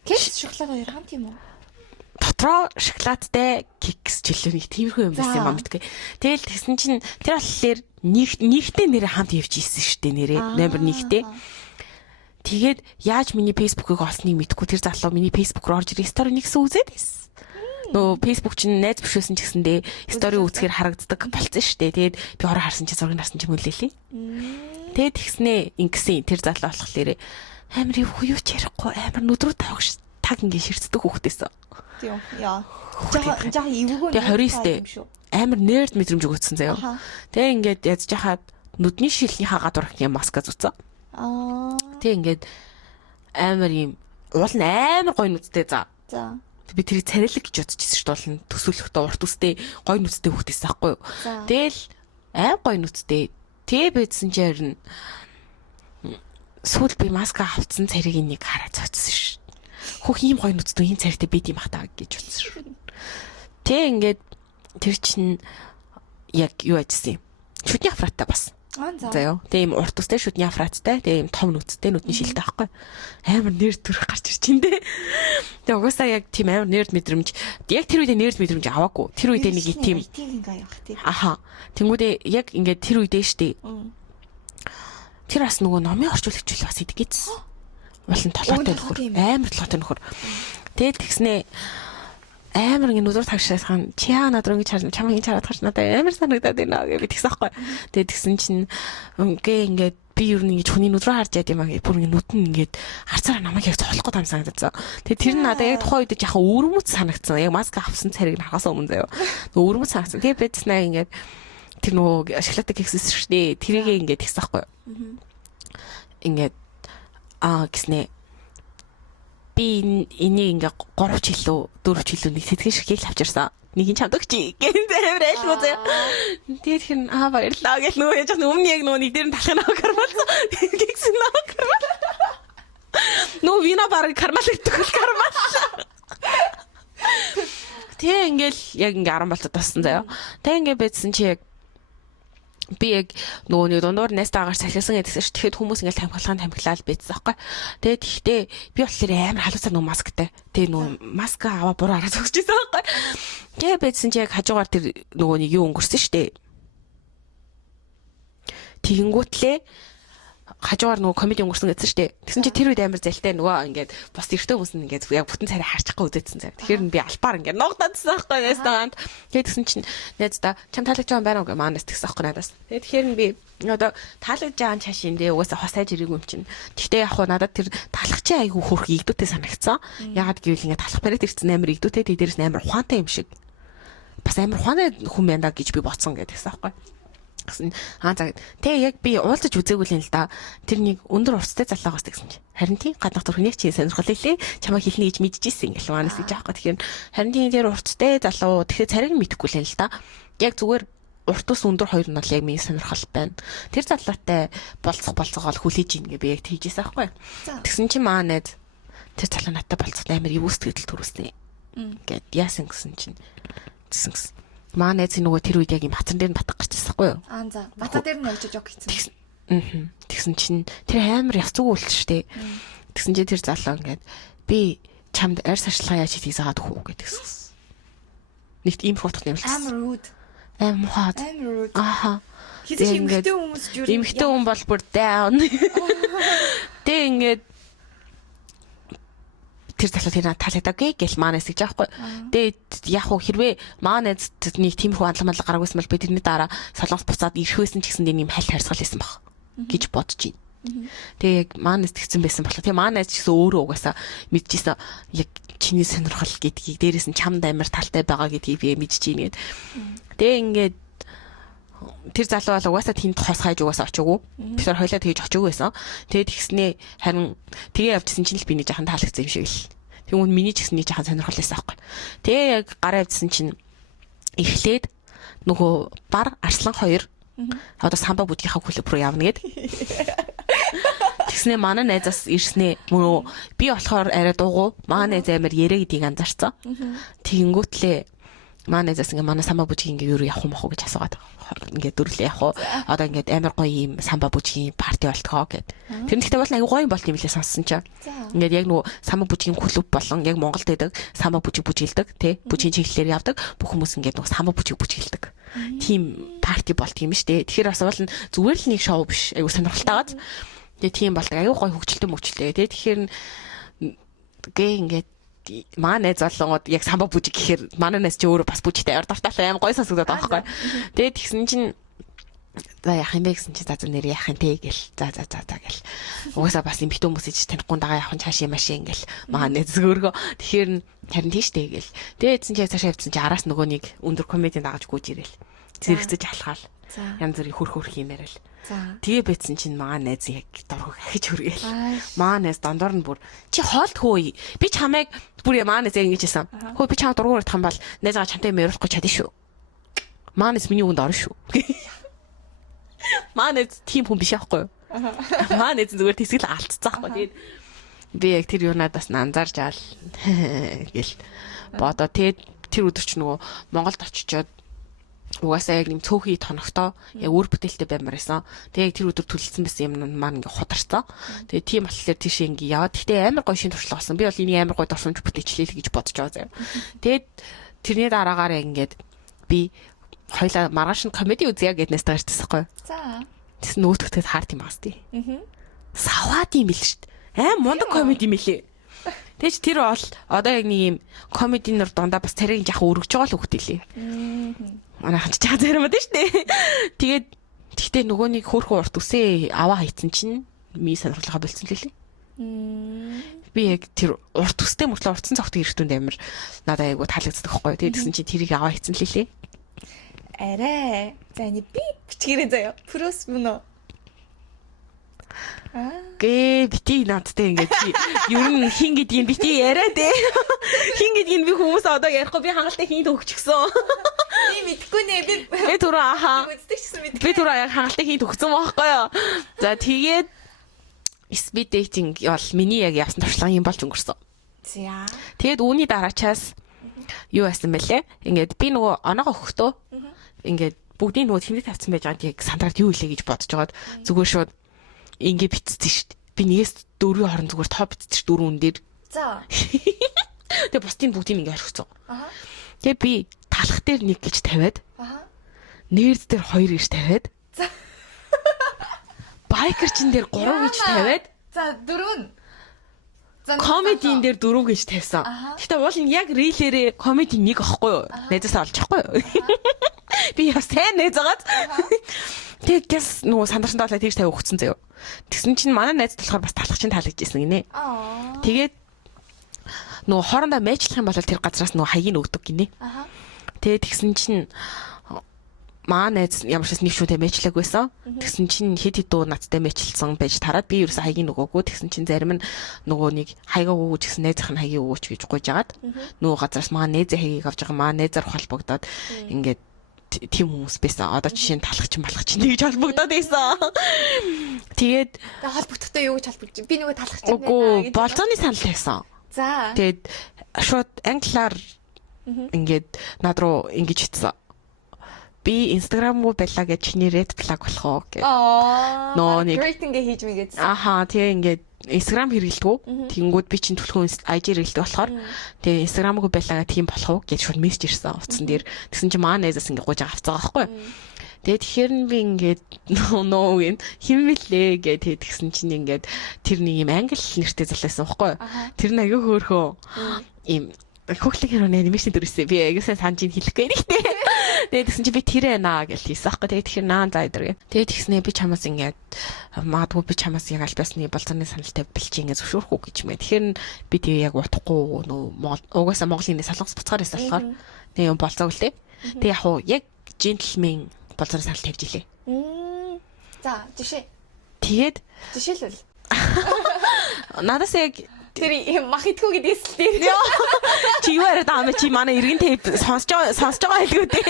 Кекс шоколад хоёр хамт юм уу? Дотроо шоколадтай кекс жилүү нэг тиймэрхүү юм байсан юм амтгүй. Тэгэл тэгсэн чинь тэр болохоор нэгтэй нэрээ хамт явж ийсэн шүү дээ нэрээ номер 1-тэй. Тэгээд яаж миний фэйсбүүкийг олсныг мэдэхгүй тэр залуу миний фэйсбүүк руу орж ирээ стори нэгсэн үзээд байсан. Нөө фэйсбүүк чинь найз биш байсан ч гэсэндээ стори үзэхээр харагддаг болцсон шүү дээ. Тэгээд би ороо харсан чи зургийг харсан чи мөлөөлээ. Тэгээд тэгснээ ингэсэн тэр залуу болохоор амар юу ч ярихгүй амар нүдрүү тавьж таг ингэ ширцдэг хүүхдээсэн. Тийм яа. Жаа эвгүй. Тэгээд 29-тэй амар нерд мэдрэмж өгсөн заяа. Тэгээд ингээд ядж хахад нүдний шилний хагаад урах юм маска зүцсэн. Тэг ингээд амар юм уул нь амар гоё нүдтэй за. Би тэрийг царилэг гэж бодчихсон шүү дээ. Төсөөлөхдөө урт үстэй гоё нүдтэй хөхтэйсэн байхгүй юу. Тэгэл аим гоё нүдтэй. Тэгээ бэдсэн чи харин сүүл би маска авцсан царийг нэг хараа цоцсон шүү. Хөх ийм гоё нүдтэй ийм царайтай бид юм хатаа гэж бодсон шүү. Тэг ингээд тэр чинь яг юу ажсан юм. Шүдний аппараттай бас. Заяа. Тэгээ юм урт устай шүдний аппараттай, тэгээ юм том нүцтэй нүдний шилтэй байхгүй. Амар нэрд төрөх гарч ирж байна те. Тэгээ угаасаа яг тийм амар нэрд мэдрэмж. Яг тэр үедээ нэрд мэдрэмж аваагүй. Тэр үедээ нэг тийм ингээ явах тийм. Аха. Тэнгүүдээ яг ингээд тэр үедээ штий. Тэр бас нөгөө номын орчуулагч л бас идэгээс. Улан толгойтой нөхөр. Амар толгойтой нөхөр. Тэгээд тэгснээ амар ингэ нүдүр тагшаасан чи яа надад ингэж харна чамаа ингэж хараад гарч надад амар санагдаад байна гэж би тэгсэн байхгүй. Тэгээд тэгсэн чинь ингээд би юу нэг ингэж хүний нүдрөө харж яд юм аа бүр ингэ нүд нь ингээд харцаараа намайг яг цохолох гэдэг юм санагдсан. Тэгээд тэр нь надад яг тухайн үед яхаа өвөрмөц санагдсан. Яг маска авсан царийг харахаас өмнө заяа. Өвөрмөц санагдсан. Тэгээд бидснаа ингээд тэр нөгөө шоколад кексэс шүү дээ. Тэрийг ингээд тэгсэн байхгүй. Ингээд гэснээ би энийг ингээ 3 жилөө 4 жилөө нэг сэтгэл ширхгийг л авчирсан. Нэг нь чамд өгчий гэнэ амар айлгуу заяа. Тэгээд хин баярлаа гэж нөгөө яж өмнө яг нөгөө нэг дээр нь талхын аваа кармалсан. Гэгсэн аваа кармал. Нөгөө вина бараг кармал өгдөг кармал. Тэг ингээл яг ингээ 10 болцод тассан заяа. Тэг ингээ байдсан чи яг би яг нөгөө нэг дундуур найстаагаар салхисан гэдэгсэн ш. Тэгэхэд хүмүүс ингээл тамхилаад байцсан байхгүй. Тэгээд ихтэй би болохоор амар халуусаар нөгөө масктай. Тэгээ нөгөө маска аваа буруу хараад зогсчихсан байхгүй. Тэгээ байцсан чи яг хажуугаар тэр нөгөө нэг юу өнгөрсөн штэ. Тэгэнгүүтлээ хажуугаар нөгөө комеди өнгөрсөн гэсэн штэ. Тэгсэн чи тэр үед амар залтай нөгөө ингээд бос эртөө хүмүүс ингээд яг бүтэн царай харчихгүй үзээдсэн цаа. Тэгэхээр би албаар ингээд ногдоодсан байхгүй найстаагаанд. Тэгээд тэгсэн чинь найздаа чам таалагдж байгаа юм байна уу гэ манаас тэгсэн байхгүй надаас. Тэгээд тэгэхээр би одоо таалагдж байгаа чашин дээ угаасаа хосайж ирээгүй юм чинь. Гэхдээ яг хуу надад тэр талах чи айгүй хөөрх игдүүтэй санагдсан. Ягаад гэвэл ингээд талах барайд ирсэн амар игдүүтэй тий дээрээс амар ухаантай юм шиг. Бас амар ухаантай хүн байна гэж би бодсон гэдэгсэн байхгүй. За тэгээ яг би уулзаж үзээгүй л да. Тэр нэг өндөр урстай залуугаас тэгсэн чи. Харин тийм гаднах төрхний чи сонирхол илээ. Чамаа хэлнэ гэж мэдчихсэн ингээл манаас гэж аахгүй. Тэгэхээр харин тийм тэр урстай залуу тэгэхээр царайг мэдэхгүй л да. Яг зүгээр урт ус өндөр хоёр нь бол яг миний сонирхол байна. Тэр залуутай болцгоол хүлээж ийн гэ би яг тэгжээс аахгүй. Тэгсэн чи маа найз тэр залуу надтай болцох амар юу сэтгэл төрүүлсэн. Гэт яасан гэсэн чинь тэгсэн гэсэн. Маа найз нөгөө тэр үед яг юм хатан дээр нь батг гарчихсан байхгүй юу? За. Бата дээр нь явж жог хийсэн. Тэгсэн чинь тэр амар яс зүг үлдсэн шүү дээ. Тэгсэн чинь тэр залуу ингээд би чамд арьс арчилгаа яаж хийх заагаад өгөх гэдэгсэн. Нэгт ийм фотог нэмэлсэн. Амар rude. Амар rude. Аха. Хэзээ эмхтэй хүмүүс жур. Эмхтэй хүн бол бүр down. Тэг ингээд тэр залуу тэр таалагдаагүй гэл манаас гэж аахгүй. Тэгээд яг хуу хэрвээ манаас нэг тиймэрхүү хандлага гаргагүйсэн бол би тэрний дараа солонгос буцаад ирэхвэсэн ч гэсэн ийм хальт харьцал хийсэн баг гэж бодож байна. Тэгээ яг манаас тэгсэн байсан болохоор тэгээ манаас ч гэсэн өөрөө угаасаа мэдчихсэн яг чиний сонирхол гэдгийг дээрээс нь чамд амар талтай байгаа гэдгийг би мэдчихээн гээд. Тэгээ ингээд тэр залуу бол угаасаа тэнд хос хайж угаасаа очоогүй. Би тэр хойлоо тэгж очоогүй байсан. Тэгээд тэгснээ харин тэгээ явжсэн чинь л би нэг жахан таалагдсан юм шиг л. Тэгвэл миний ч гэсэн нэг жахан сонирхол байсан байхгүй. Тэгээ яг гараа явжсэн чинь эхлээд нөгөө бар арслан хоёр одоо самба бүжгийнхаа клуб руу явна гэд. Тэгснээ манай найзаас ирснээ мөрөө би болохоор арай дуугу манай найз амар ярэ гэдгийг анзаарсан. Тэгэнгүүтлээ манай найзаас ингээ манай самба бүжгийн ингээ юу явах юм бохоо гэж асуугаад ингээд дөрүлээ яг уу одоо ингээд амар гоё юм самба бүжгийн парти болтгоо гэд. Тэр нь гэхдээ бол аягүй гоё юм болт юм лээ сонссон чинь. Ингээд яг нөгөө самба бүжгийн клуб болон яг Монголд байдаг самба бүжиг бүжгэлдэг тий бүжгийн чиглэлээр явдаг бүх хүмүүс ингээд нөгөө самба бүжиг бүжгэлдэг. Тим парти болт юм шүү дээ. Тэгэхээр бас бол зүгээр л нэг шоу биш аягүй сонирхолтойгоо. Тэгээ тийм болдог аягүй гоё хөгжилтэй тий. Тэгэхээр ингээд маа найз залуугууд яг самба бүжиг гэхээр манай найз чи өөрөө бас бүжигтэй ор дартаатай аим гоё сонсогдоод байгаа байхгүй. Тэгээд тэгсэн чинь за яах юм бэ гэсэн чи за нэр яах юм те гэл. За гэл. Угаасаа бас эмхтэн хүмүүс ич танихгүй дагаа явах чааш юм ашиг ингээл маа найз зөөргөө. Тэгэхээр харин тийштэй гэл. Тэгээд эцэн чи цаашаа явцсан чи араас нөгөө нэг өндөр комеди дагаж гүйж ирээл. Зэрэгцэж алхаал. Янз бүрийн хөрх хиймээрэл. Тэгээ байтсан чинь маа найз яг дургуй ахиж хүргээл. Маа найз дондор нь бүр чи хоолт хөөе. Би чамайг бүр маа найз яг ингэж хэлсэн. Хөө би чамаа дургуй урах юм бол найзгаа чамтай юм яриулахгүй чадна шүү. Маа найз миний үгэнд орно шүү. Маа найз тийм хүн биш аахгүй юу? Маа найз зүгээр тэсгэл алдцсан аахгүй. Тэгээд би яг тэр юунаа бас анзаарч аал гэл бодоо. Тэгээд тэр өдөр ч нөгөө Монголд очичоод угаасаа яг нэм цөөхий тоногтоо яг өөр бүтээлтэй баймар байсан. Тэгээ яг тэр өдөр төлөлдсөн байсан юм маань ингээ хударсан. Тэгээ тийм болохоор тийш ингээ яваад. Гэтэ амар гоё шин туршлага болсон. Би бол энийг амар гоё дурсамж бүтээчлээ гэж бодож байгаа заяа. Тэгээд тэрний дараагаар ингээд би хоёлаа маргааш нь комеди үзье гэднээс гарчихсан байхгүй. За. Тэс нөөтгөд хаарт юм аасти. Саваад юм бил шүү дээ. Мундаг комеди мэлээ. Тэгэж тэр бол одоо яг нэг юм комединер дундаа бас царийг яхаа өргөж байгаа л хөхтөлээ. Манай ханч чаа зэрэмэд нь шүү дээ. Тэгээд тэгтээ нөгөө нэг хөөрхөн урт үсээ аваа хайцсан чинь миний сонирхолтой болцсон лээ. Би яг тэр урт үстэй мөртлөө уртсан цогт ирэхтүнд амир надад айгу таалагддаг байхгүй. Тэгээд тэгсэн чинь тэрийг аваа хайцсан лээ. Арай. За энэ би бичгээрээ заяа. Прос мөн үү? Гээ бити надтай ингээд ер нь хин гэдгийг бити яриад ээ. Хин гэдгийг би хүмүүс одоо ярихгүй би хангалттай хин төгчгсөн. Би мэдгүй нэ би түрүү ахаа. үздэг гэсэн мэдгүй. Би түрүү яг хангалттай хин төгсөн байхгүй юу. За тэгээд speed dating бол миний яг явсан туршлага юм болж өнгөрсөн. За. Тэгээд үүний дараачаас юу байсан бэлээ? Ингээд би нөгөө оноогоо өгөхдөө ингээд бүгдийн нөгөө тэмдэг тавьсан байж байгааг яг сандраад юу илээ гэж бодож байгаад зүгээр шууд ингээ битсэн шүү дээ. Би нэгээс 4-ийн хорон зүгээр топ битсэн шүү 4 үн дээр. За. Тэгээ бусдын бүгдийг ингээ орхицсон. Аха. Тэгээ би талах дээр 1 гэж тавиад. Аха. Нэрд дээр 2 гэж тавиад. За. Байкерчин дээр 3 гэж тавиад. За 4. За комедийн дээр 4 гэж тавьсан. Гэхдээ уул нь яг рилэрээ комеди 1 аахгүй юу? Найзаас олчихгүй юу? Би яа сайн найз агаад. Тэгээс нөгөө сандарсан доолаа тэгж тавь өгцөн заяа. Тэгсэн чинь манай найз болохоор бас талах чинь таалагдчихсан гинэ. Тэгээд нөгөө хоорондоо мэйчлэх юм бол тэр газраас нөгөө хаягийг өгдөг гинэ. Тэгээд тэгсэн чинь манай найз ямар ч нэг шүүтэй мэйчлэг байсан. Тэгсэн чинь хэд хэд дуу надтай мэйчлсэн байж тараад би ерөөсө хаягийг өгөөгүй. Тэгсэн чинь зарим нь нөгөө нэг хаягаа өгөөж гэсэн найзын хаягийг өгөөч гэж гуйж агаад нөгөө газраас манай найзын хаягийг авч байгаа манай найзаар холбогдоод ингээд тийм хүмүүс байсан. Одоо жишээ нь талах чинь тэгж холбогдоод байсан. Тэгээд холбогдохтой юу гэж холбогдож би нөгөө талах чинь үгүй болцооны санал тавьсан. За. Тэгээд шууд англиар ингээд над руу ингэж хэлсэн. Би Instagram руу байлаа гэж чиний red flag болох уу гэх. Ноо нэг рейтингээ хийж мэйгээд. Аха тэгээ ингээд Instagram хэрэглэдэг. Тэнгүүд би чинь төлхөө IG хэрэглэдэг болохоор тэгээ Instagram-ыг байлаа тийм болох уу гэж шууд мессеж ирсэн утсан дээр. Тэгсэн чинь манай найзаас ингээд гуйж авцгаа байхгүй. Тэгээд тэгэхээр би ингээд ноо гин химмэлээ гэдэг тэгсэн чинь ингээд тэр нэг юм англи нэртэй залуусан байхгүй. Тэр нь аягүй хөөрхөө им хөхлөг хэрэг анимашн дүрсэн. Би аягүй санаж хэлэхгүй нэртэй. Тэгээд тэгсэн чи би тэр ээ гэж хэлсэн аахгүй. Тэгээд тэгэхээр наан лайдер гэ. Тэгээд тэгснээ би чамаас ингээд магадгүй би чамаас яг альбасны болцооны саналтай бэлчи ингээд зөвшөөрөх үү гэж мэ. Тэгэхээр би тэг яг утахгүй нөө угаасаа Монголын солонгос буцаар байсан болохоор тэг юм болцоог л тэ. Тэг яг уу яг джентльмен болцооны санал тавьж илээ. За жишээ. Тэгээд жишээлбэл надаас яг тэр мах итгүү гэдээс л дээр. Чи юу яриад байгаа юм чи манай иргэн тейп сонсож байгаа хэлгүй дээ.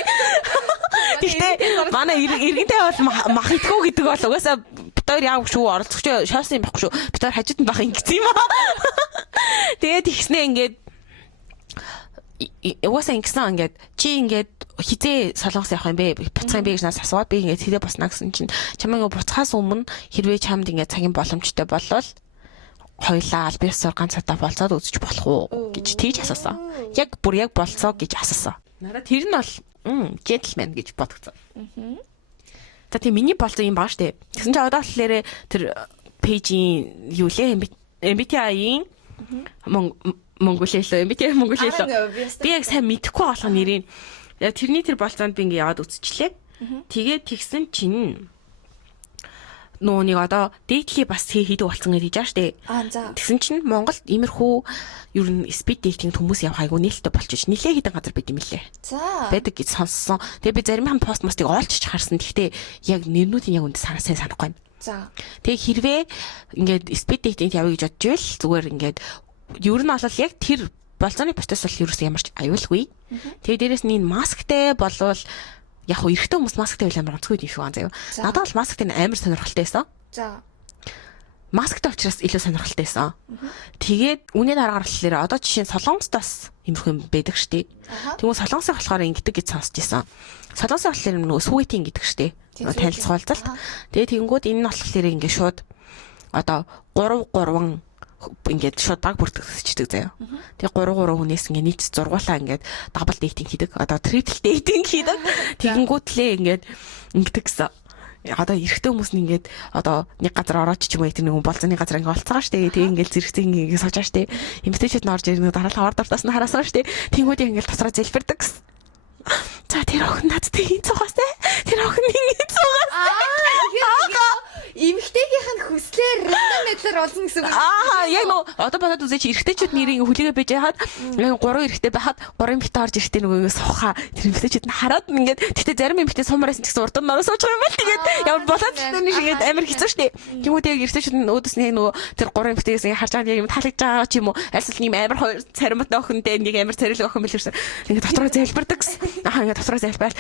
Гэхдээ манай иргэн тейп бол мах итгүү гэдэг бол угаасаа бид хоёр яав шүү оролцогч шоосон юм байхгүй шүү. Бид хоёр хажууд нь бах ингэсэн юм аа. Тэгээд ихснээ ингээд угаасаа ингэсэн ингээд чи ингээд хизээ солонгос явах юм бэ? Буцах юм бэ гэж надаас асууад би ингээд хизээ боснаа гэсэн чинь чамайг буцахаас өмнө хэрвээ чамд ингээд цагийн боломжтой болвол хоёлаа аль биесээр ганц удаа болцоод үзэж болох уу гэж тийж асуусан. Яг бүр яг болцоо гэж асуусан. Надад тэр нь бол gentleman гэж бодгоцсон. За тийм миний болцоо юм баа штэ. Тэгсэн чинь одоо болохоор тэр пэйжийн юу лээ MBTI-ийн Монголиэлөө MBTI Монголиэлөө. Би яг сайн мэдэхгүй болох нэрийг. Тэрний тэр болцоонд би ингээ яваад үзчихлээ. Тэгээд тэгсэн чинь нөө нэг одоо дээдли бас хийдэг болсон гэж хийж байгаа штэ. За. Тэгсэн чинь Монголд иймэрхүү ер нь speed dating хүмүүс явах айгу нээлттэй болчих. Нилээ хитэн газар байд юм лээ. За. Байдаг гэж сонссон. Тэгээ би заримхан пост мостыг олчиж харсан. Гэхдээ яг нэрнүүдийн яг үндэ сайн санахгүй байна. За. Тэгээ хэрвээ ингээд speed dating явъя гэж бодож байвал зүгээр ингээд ер нь бол яг тэр болцооны процесс бол ерөөс ямар ч аюулгүй. Тэгээ дээрэс нь энэ масктай болвол яг хөө эрэгтэй хүмүүс масктай байл амар онцгүй юм шиг байна заяа. Надад бол масктай амар сонирхолтой байсан. За. Масктай учраас илүү сонирхолтой байсан. Тэгээд үүний дараагаар болохоор одоо жишээ нь солонгостоос юмрх юм байдаг штеп. Тэгвэл солонгосоо болохоор ингэдэг гэж сонсч байсан. Солонгосоо болохоор нөгөө sweating гэдэг штеп. Танилцуулалт. Тэгээд тэгэнгүүт энэ нь болохоор ингэ шууд одоо 3 ингээд шууд баг бүртгэждэг заяа. Тэгээ 3 хүнээс ингээд нийт зургуулаа ингээд дабл дейтинг хийдэг. Одоо трипл дейтинг хийдэг. Тэгэнгүүтлээ ингээд ингэдэг гэсэн. Одоо эрэгтэй хүмүүс нь ингээд одоо нэг газар ороод ч юм уу тэр нэг болцооны газар ингээд олцгаа штэ. Тэгээ ингээд зэрэгцээ ингээд сууж байгаа штэ. Эмэгтэйчүүд нь орж ирнэ дараалал ордортоос нь хараасан штэ. Тэнгүүд ингээд тосроо зэлбэрдэг гэсэн. За тэр охин надтай хийн цугаас те. Тэр охин хийн цугаас. эмэгтэйгийнх нь хүслээр рандом байдлаар олно гэсэн үг. Яг нөө одоо бодоод үзээч эрэгтэйчүүд нэрийг хүлээгээ байж хаад 3 эрэгтэй байхад 3 эмэгтэй орж ирэхдээ нөгөө сууха тэр эмэгтэйчүүд нь хараад ингээд тэгтээ зарим эмэгтэй сумараас ч гэсэн урд нь сууж байгаа юм байна. Тэгээд ямар болоод тэний шигээд амар хэцүү штэ. Тэгмүүд яг эрэгтэйчүүд нь өөдөөс нь нөгөө тэр 3 эмэгтэйгээс ингээд харж байгаа юм таалагдж байгаа ч юм уу. Альсвал нэг амар хоёр царимтай охинтэй нэг амар царилэг охин билэрсэн. Ингээд дотроо залбирдаг гэсэн. Ингээд дотроо залбиал.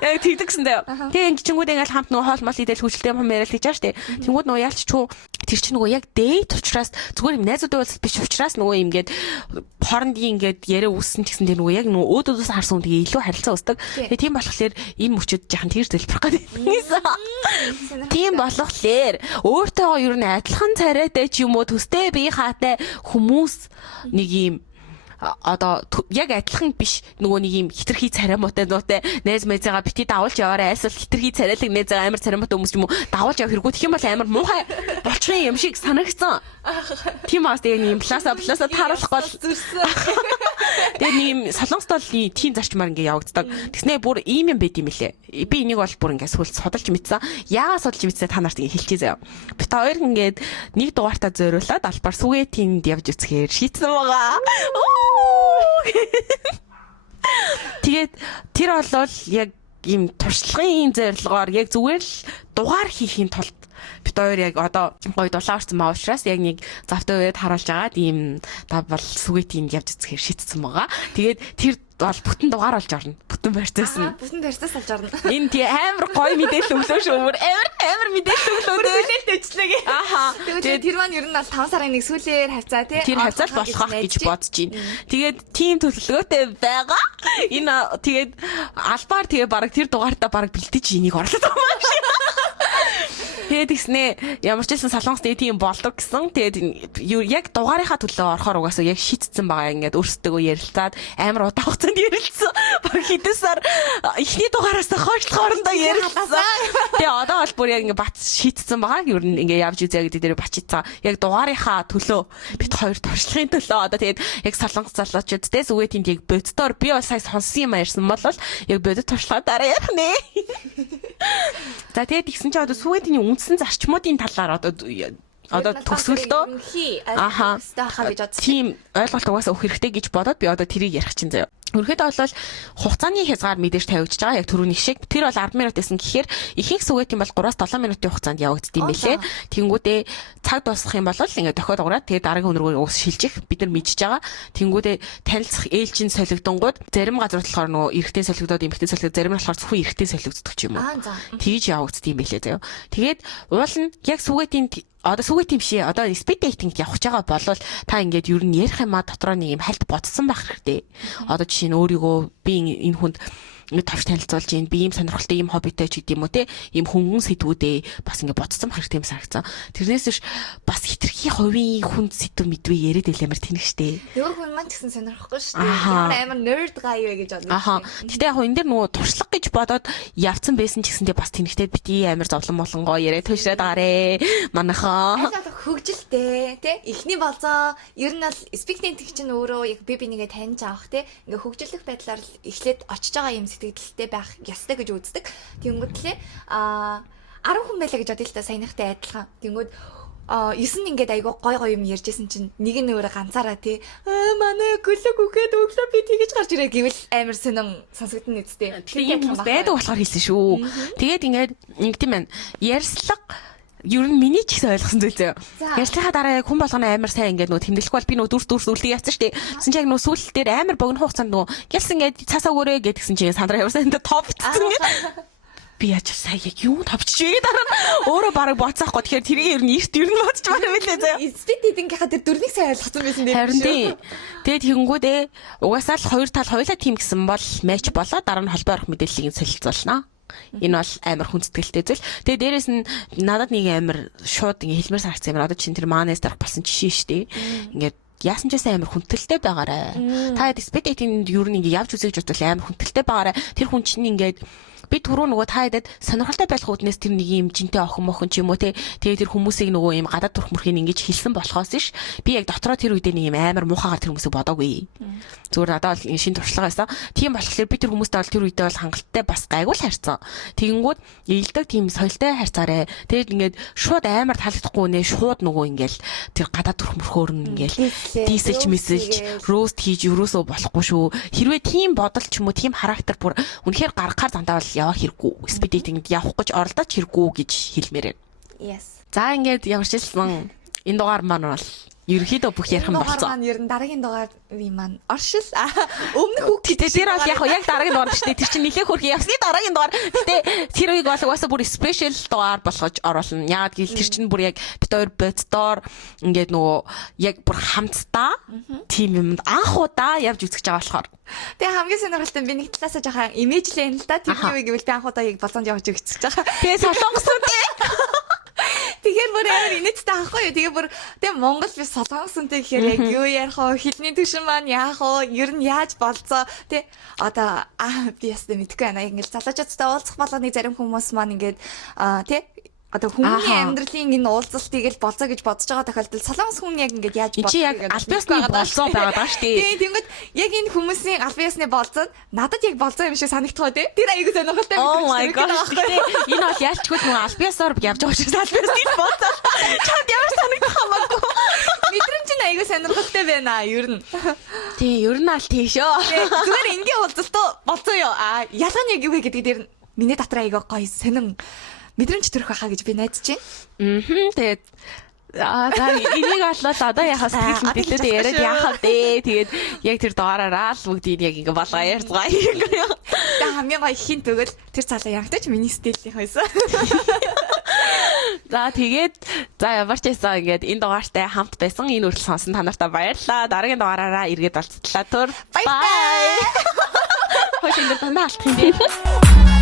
Яг тэгдэгсэндээ. Тэгээ ингээд чингүүд ингээд хамт нөгөө хоол мол идэл хүчлээ юм яриад гэж байгаа штэ. Тэнгүүд нөгөө яалч чуу тэр чинь нөгөө яг дейт учраас зүгээр юм найзуудтай уулзах биш учраас нөгөө юм ингээд хоорондын ингээд яриа үүссэн ч гэсэн тэр нөгөө яг нөгөө өөдөөс харсан хүн тэгээ илүү харилцаа үүсдэг. Тэгээ тийм болохоор энэ мөчөд жахан тэр зэлбэрх гэдэг. Тийм болохоор өөртөөгөө ер нь адилхан царайтай ч юм уу төстэй бие хаатай хүмүүс нэг юм одоо яг адилхан биш нөгөө нэг юм хитрхи царамуутай нуутай найз мэзээгаа бити давуулж яваарай альсвал хитрхи царайлаг найзаа амар царамуутай хүмүүс юм уу давуулж явах хэрэггүй тэгэх юм бол амар муухай болчихын юм шиг санагдсан. Тийм аст яг юм пласа тааруулах бол тэгээ нэг юм солонгост бол тийм зарчмаар ингээ явагддаг. Тэгснэ бүр ийм юм байд юм лээ. Би энийг бол бүр ингээ сүлд судалж мэдсэн. Яагаад судалж мэдсэн та нарт ингээ хэлчихье заяа. Бид хоёр ингээд нэг дугаартаа зориулаад албаар сүгээтэнд явж үзэхээр шийдсэн байгаа. Тэгээд тэр болвол яг ийм туршлагын зорилгоор яг зүгээр л дугаар хийхийн тулд бид хоёр яг одоо гоё дулаарсан маа учраас яг нэг завтай үед харуулж агаад ийм давбал сүгээтэнд явж үзэхээр шийдсэн байгаа. Тэгээд тэр бол бүтэн дугаар болж орно. Бүтэн барьцаасан. Бүтэн барьцаас олж орно. Энэ тий амар гоё мэдээлэл өглөө шүү. Амар мэдээлэл өглөө дээ. Дэвчлэгээ. Тэгээд тэр маань ер нь бол 5 сарын нэг сүүлээр хавцаа тий. Тэр хавцаал болох ах гэж бодож байна. Тэгээд тийм төлөвлөгөөтэй байгаа. Энэ тэгээд албаар тэгээ баг тэр дугаартаа баг бэлдэж энийг орлоо байгаа шүү. Тэгээд тэгснэ ямар ч хэлсэн солонгост тийм болдог гэсэн. Тэгээд яг дугаарынхаа төлөө орохоор угаасаа яг шийдсэн байгаа. Ингээд өөрсдөө ярилцаад амар удаан хугацаанд ярилцсан. Баг хэдэн сар эхний дугаараас хойшлох орондоо ярилцсан. Тэгээд одоо бол бүр яг ингээд бат шийдсэн байгаа. Ер нь ингээд явж үзье гэдэг дээр бачицсан. Яг дугаарынхаа төлөө бит хоёр туршлагын төлөө одоо тэгээд яг солонгос залуучуудтай сүгээтэнд яг боддоор би бол сая сонсон юм ярьсан бол яг бодит туршлага дараа ярих нэ. За тэгээд тэгсэн чинь одоо сүгээтний үндсэн зарчмуудын талаар одоо төгсгөлдөө тийм ойлголт угаасаа өгөх хэрэгтэй гэж бодоод би одоо тэрийг ярих чинь заяа. Өрхөд бол хугацааны хязгаар мэдээж тавигдж байгаа. Яг түрүүний шиг тэр бол 10 минут гэсэн гэхээр ихэнх сүгээт юм бол 3-7 минутын хугацаанд явагддаг юм байлээ. Тэнгүүдээ цаг дуусах юм бол ингээд дохиод уураад тэгээд дараагийн өнөргөө уус шилжих бид нар мэдчихэж байгаа. Тэнгүүдээ танилцах ээлжийн солигдонгууд зарим газар болохоор нөгөө эрэгтэй солигдоод эмэгтэй солигдоод зарим нь болохоор зөвхөн эрэгтэй солигддог ч юм уу. Тэгж явагддаг юм байлээ заяа. Тэгээд уул нь яг сүгээтийн одоо сүгээт юм шээ. Одоо speed dating явах гэж байгаа болвол та ингээд ер нь ярих юмаа дотроо нэг юм хальт бодсон байх хэрэгтэй. Одоо жишээ нь өөрийгөө би энэ хүнд ингээд товч танилцуулж юм би ийм сонирхолтой ийм хоббитэй ч гэдэм үү те ийм хөнгөн сэтгүүдээ бас ингээд бодсон хэрэгтэй юм санагцсан. Тэрнээс биш бас хитрхи хувийн хүнд сэтв мэдвэ яриад илэмэр тэнэг штэ. Өөр хүн маань ч гэсэн сонирхгүй штэ. Ямар nerd guy вэ гэж бодсон. Гэтэ яг энэ дэр нөгөө туршлага гэж бодоод явцсан байсан ч гэсэндээ бас тэнэгтэй бити амар зовлон молонгоо яриад туушраад гараа. Манайхаа. Хөгжилтэй те эхний болзоо ер нь бол speak dating чинь өөрөө яг би нэгээ таньж авах те ингээ хөгжлөх байдлаар эхлээд очиж байгаа юм сэтгэлдэлтэй байх ёстой гэж үздэг. Тэнгүүд лээ 10 хүн байлаа гэж бодъё л та саяныхтай адилхан. Тэнгүүд 9 ингээд айгу гой юм ярьжсэн чинь нэг нь өөрөө ганцаараа тий манай гөлөг үгээд өглөө би тэгэж гарч ирээ гэвэл амар сонин сонсогдсон үсттэй. Тийм хүмүүс байдаг болохоор хэлсэн шүү. Тэгээд ингээд нэг тийм байна. Ярьслага ер нь миний ч ихсэн ойлгосон зүйл зөө. Ярьслахаа дараа яг хүн болгоно амар сайн ингээд нөгөө тэмдэглэхгүй бол би нөгөө дүрс үлдээ яцсан шүү дээ. Тэгсэн чинь яг нөгөө сүүлэл дээр амар богино хугацаанд нөгөө ялс ингээд цаасаа өгөөрэй гэдгсэн чинь сандраа явсан энэ товцсон ингээд. Би яаж сая яг юу товчж вэ дараа нь өөрөө бараг боцсаахгүй тэгэхээр тэрийг ер нь эрт ер нь бодож байгаа байлээ зөө. Speed dating-ийнхаа тэр дөрвийг сайн ойлгосон байсан дээ. Харин тийм. Тэгээд тэгэнгүүтээ угаасаа л хоёр тал хоёулаа тийм гэсэн бол матч болоо дараа нь холбоо орох мэдээллийг солилцуулна. Энэ бол амар хүн сэтгэлтэй зүйл. Тэгээ дээрэс нь надад нэг амар шууд ингээ хэлмээр санагдсан юм. Одоо чинь тэр манайс дарах болсон жишээ шүү дээ. Ингээд яасан ч байсан амар хүндэлтэй байгаарэ. Та speed dating-д юу нэг явж үзэж бодвол амар хүндэлтэй байгаарэ. Тэр хүн чинь ингээд би түрүү нөгөө та хэдэд сонирхолтой байх үднээс тэр нэг юм жинтэй охин мохон ч юм уу те тэгээд тэр хүмүүсийг нөгөө юм гадаад турх мөрхийн ингэж хэлсэн болохоос ш би яг дотроо тэр үедээ нэг юм амар муухагаар тэр хүмүүсийг бодоогүй. Зүгээр надад бол шинэ туршлага байсан. Тийм болохоор би тэр хүмүүстэй бол тэр үедээ бол хангалттай бас гайгүй л харьцсан. Тэгэнгүүт ээлдэг тийм соёлтой харьцаарэ. Тэгээд ингээд шууд амар таалагдахгүй нэ шууд нөгөө ингээл тэр гадаад турх мөрхөөр нь ингээл дийсэлж мэсэлж роуст хийж өрөөсөө болохгүй шүү. Хэрвээ тийм бодол ч юм уу тийм характер бүр үнэхээр гаргахаар дандаа бол явах хэрэггүй. Speed dating-д явах гэж оролдож хэрэггүй гэж хэлмээр байна. Yes. За ингээд ямар ч хэлсэн энэ дугаар маань бол ерөнхийдөө бүх ярих юм болцоо. Ер нь дараагийн дугаарын маань оршил. Өмнөх үг гэдэг тэр бол яг дараагийн дугаар шүү дээ. Тэр чинь нэлээд хөрхи явсны дараагийн дугаар. Гэтэ тэр үеиг бол угаасаа бүр special дугаар болгож оруулна. Яагаад гэвэл тэр чинь бүр яг бит хоёр боддоор ингээд нөгөө яг бүр хамтдаа тийм юм анх удаа явж үзэж байгаа болохоор. Тэгээ хамгийн сонирхолтой би нэг талаасаа жоохон имижлэн л да. Тэрний үеиг гэвэл би анх удаа яг болцоонд явж үзэж байгаа. Тэгээ солонгос үү? Тэгэхээр бүр амар инээдтэй аахгүй юу. Тэгээ бүр тэгээ Монгол би солонгос үнтэй гэхээр яг юу ярих вэ? Хилний түвшин маань яах вэ? Ер нь яаж болцоо? Тэ одоо би ястаа мэдгүй байна. Ингээл залуучуудтай уулзах болгоны зарим хүмүүс маань ингээд тэ одоо хүний амьдралын энэ уулзалтыг л болцоо гэж бодож байгаа тохиолдолд солонгос хүн яг ингээд яаж болцоо чи яг альбиасны болцоо байгаад байгаа шүү дээ. Тэнгүүд яг энэ хүмүүсийн альбиасны болцоо надад яг болцоо юм шиг санагдах үү? Тэр аягүй сонирхолтой мэдэрч байна. Энэ бол яалчгүй нөгөө альбиасаар явж байгаа учраас альбиасны болцоо. Чад ямар санагдах хамаагүй. Мэдрэмж нь аягүй сонирхолтой байна ер нь. Тий, ер нь аль тийшөө. Зүгээр ингийн уулзалтаа болцоо юу? Ялгаа нь яг юу вэ гэдэг дээр миний дотор аягүй гоё сонин мэдрэмж төрөх байхаа гэж би найдаж байна. Тэгээд за энийг болоод одоо яхаас хэлээд яриад яхав дээ. Тэгээд яг тэр дугаараараа л бүгдийг яг ингэ болгоо ярьцгаа. Тэгээд хамгийн гоё хин төгөл тэр цаалаа ягтаж миний стилийн хойсон. За тэгээд ямар ч байсан ингээд энэ дугаартай хамт байсан энэ үртэл сонсон та нартай баярлалаа. Дараагийн дугаараараа эргээд олцлаа. Бай бай. Хөөе энэ дандаа алдах юм бэ?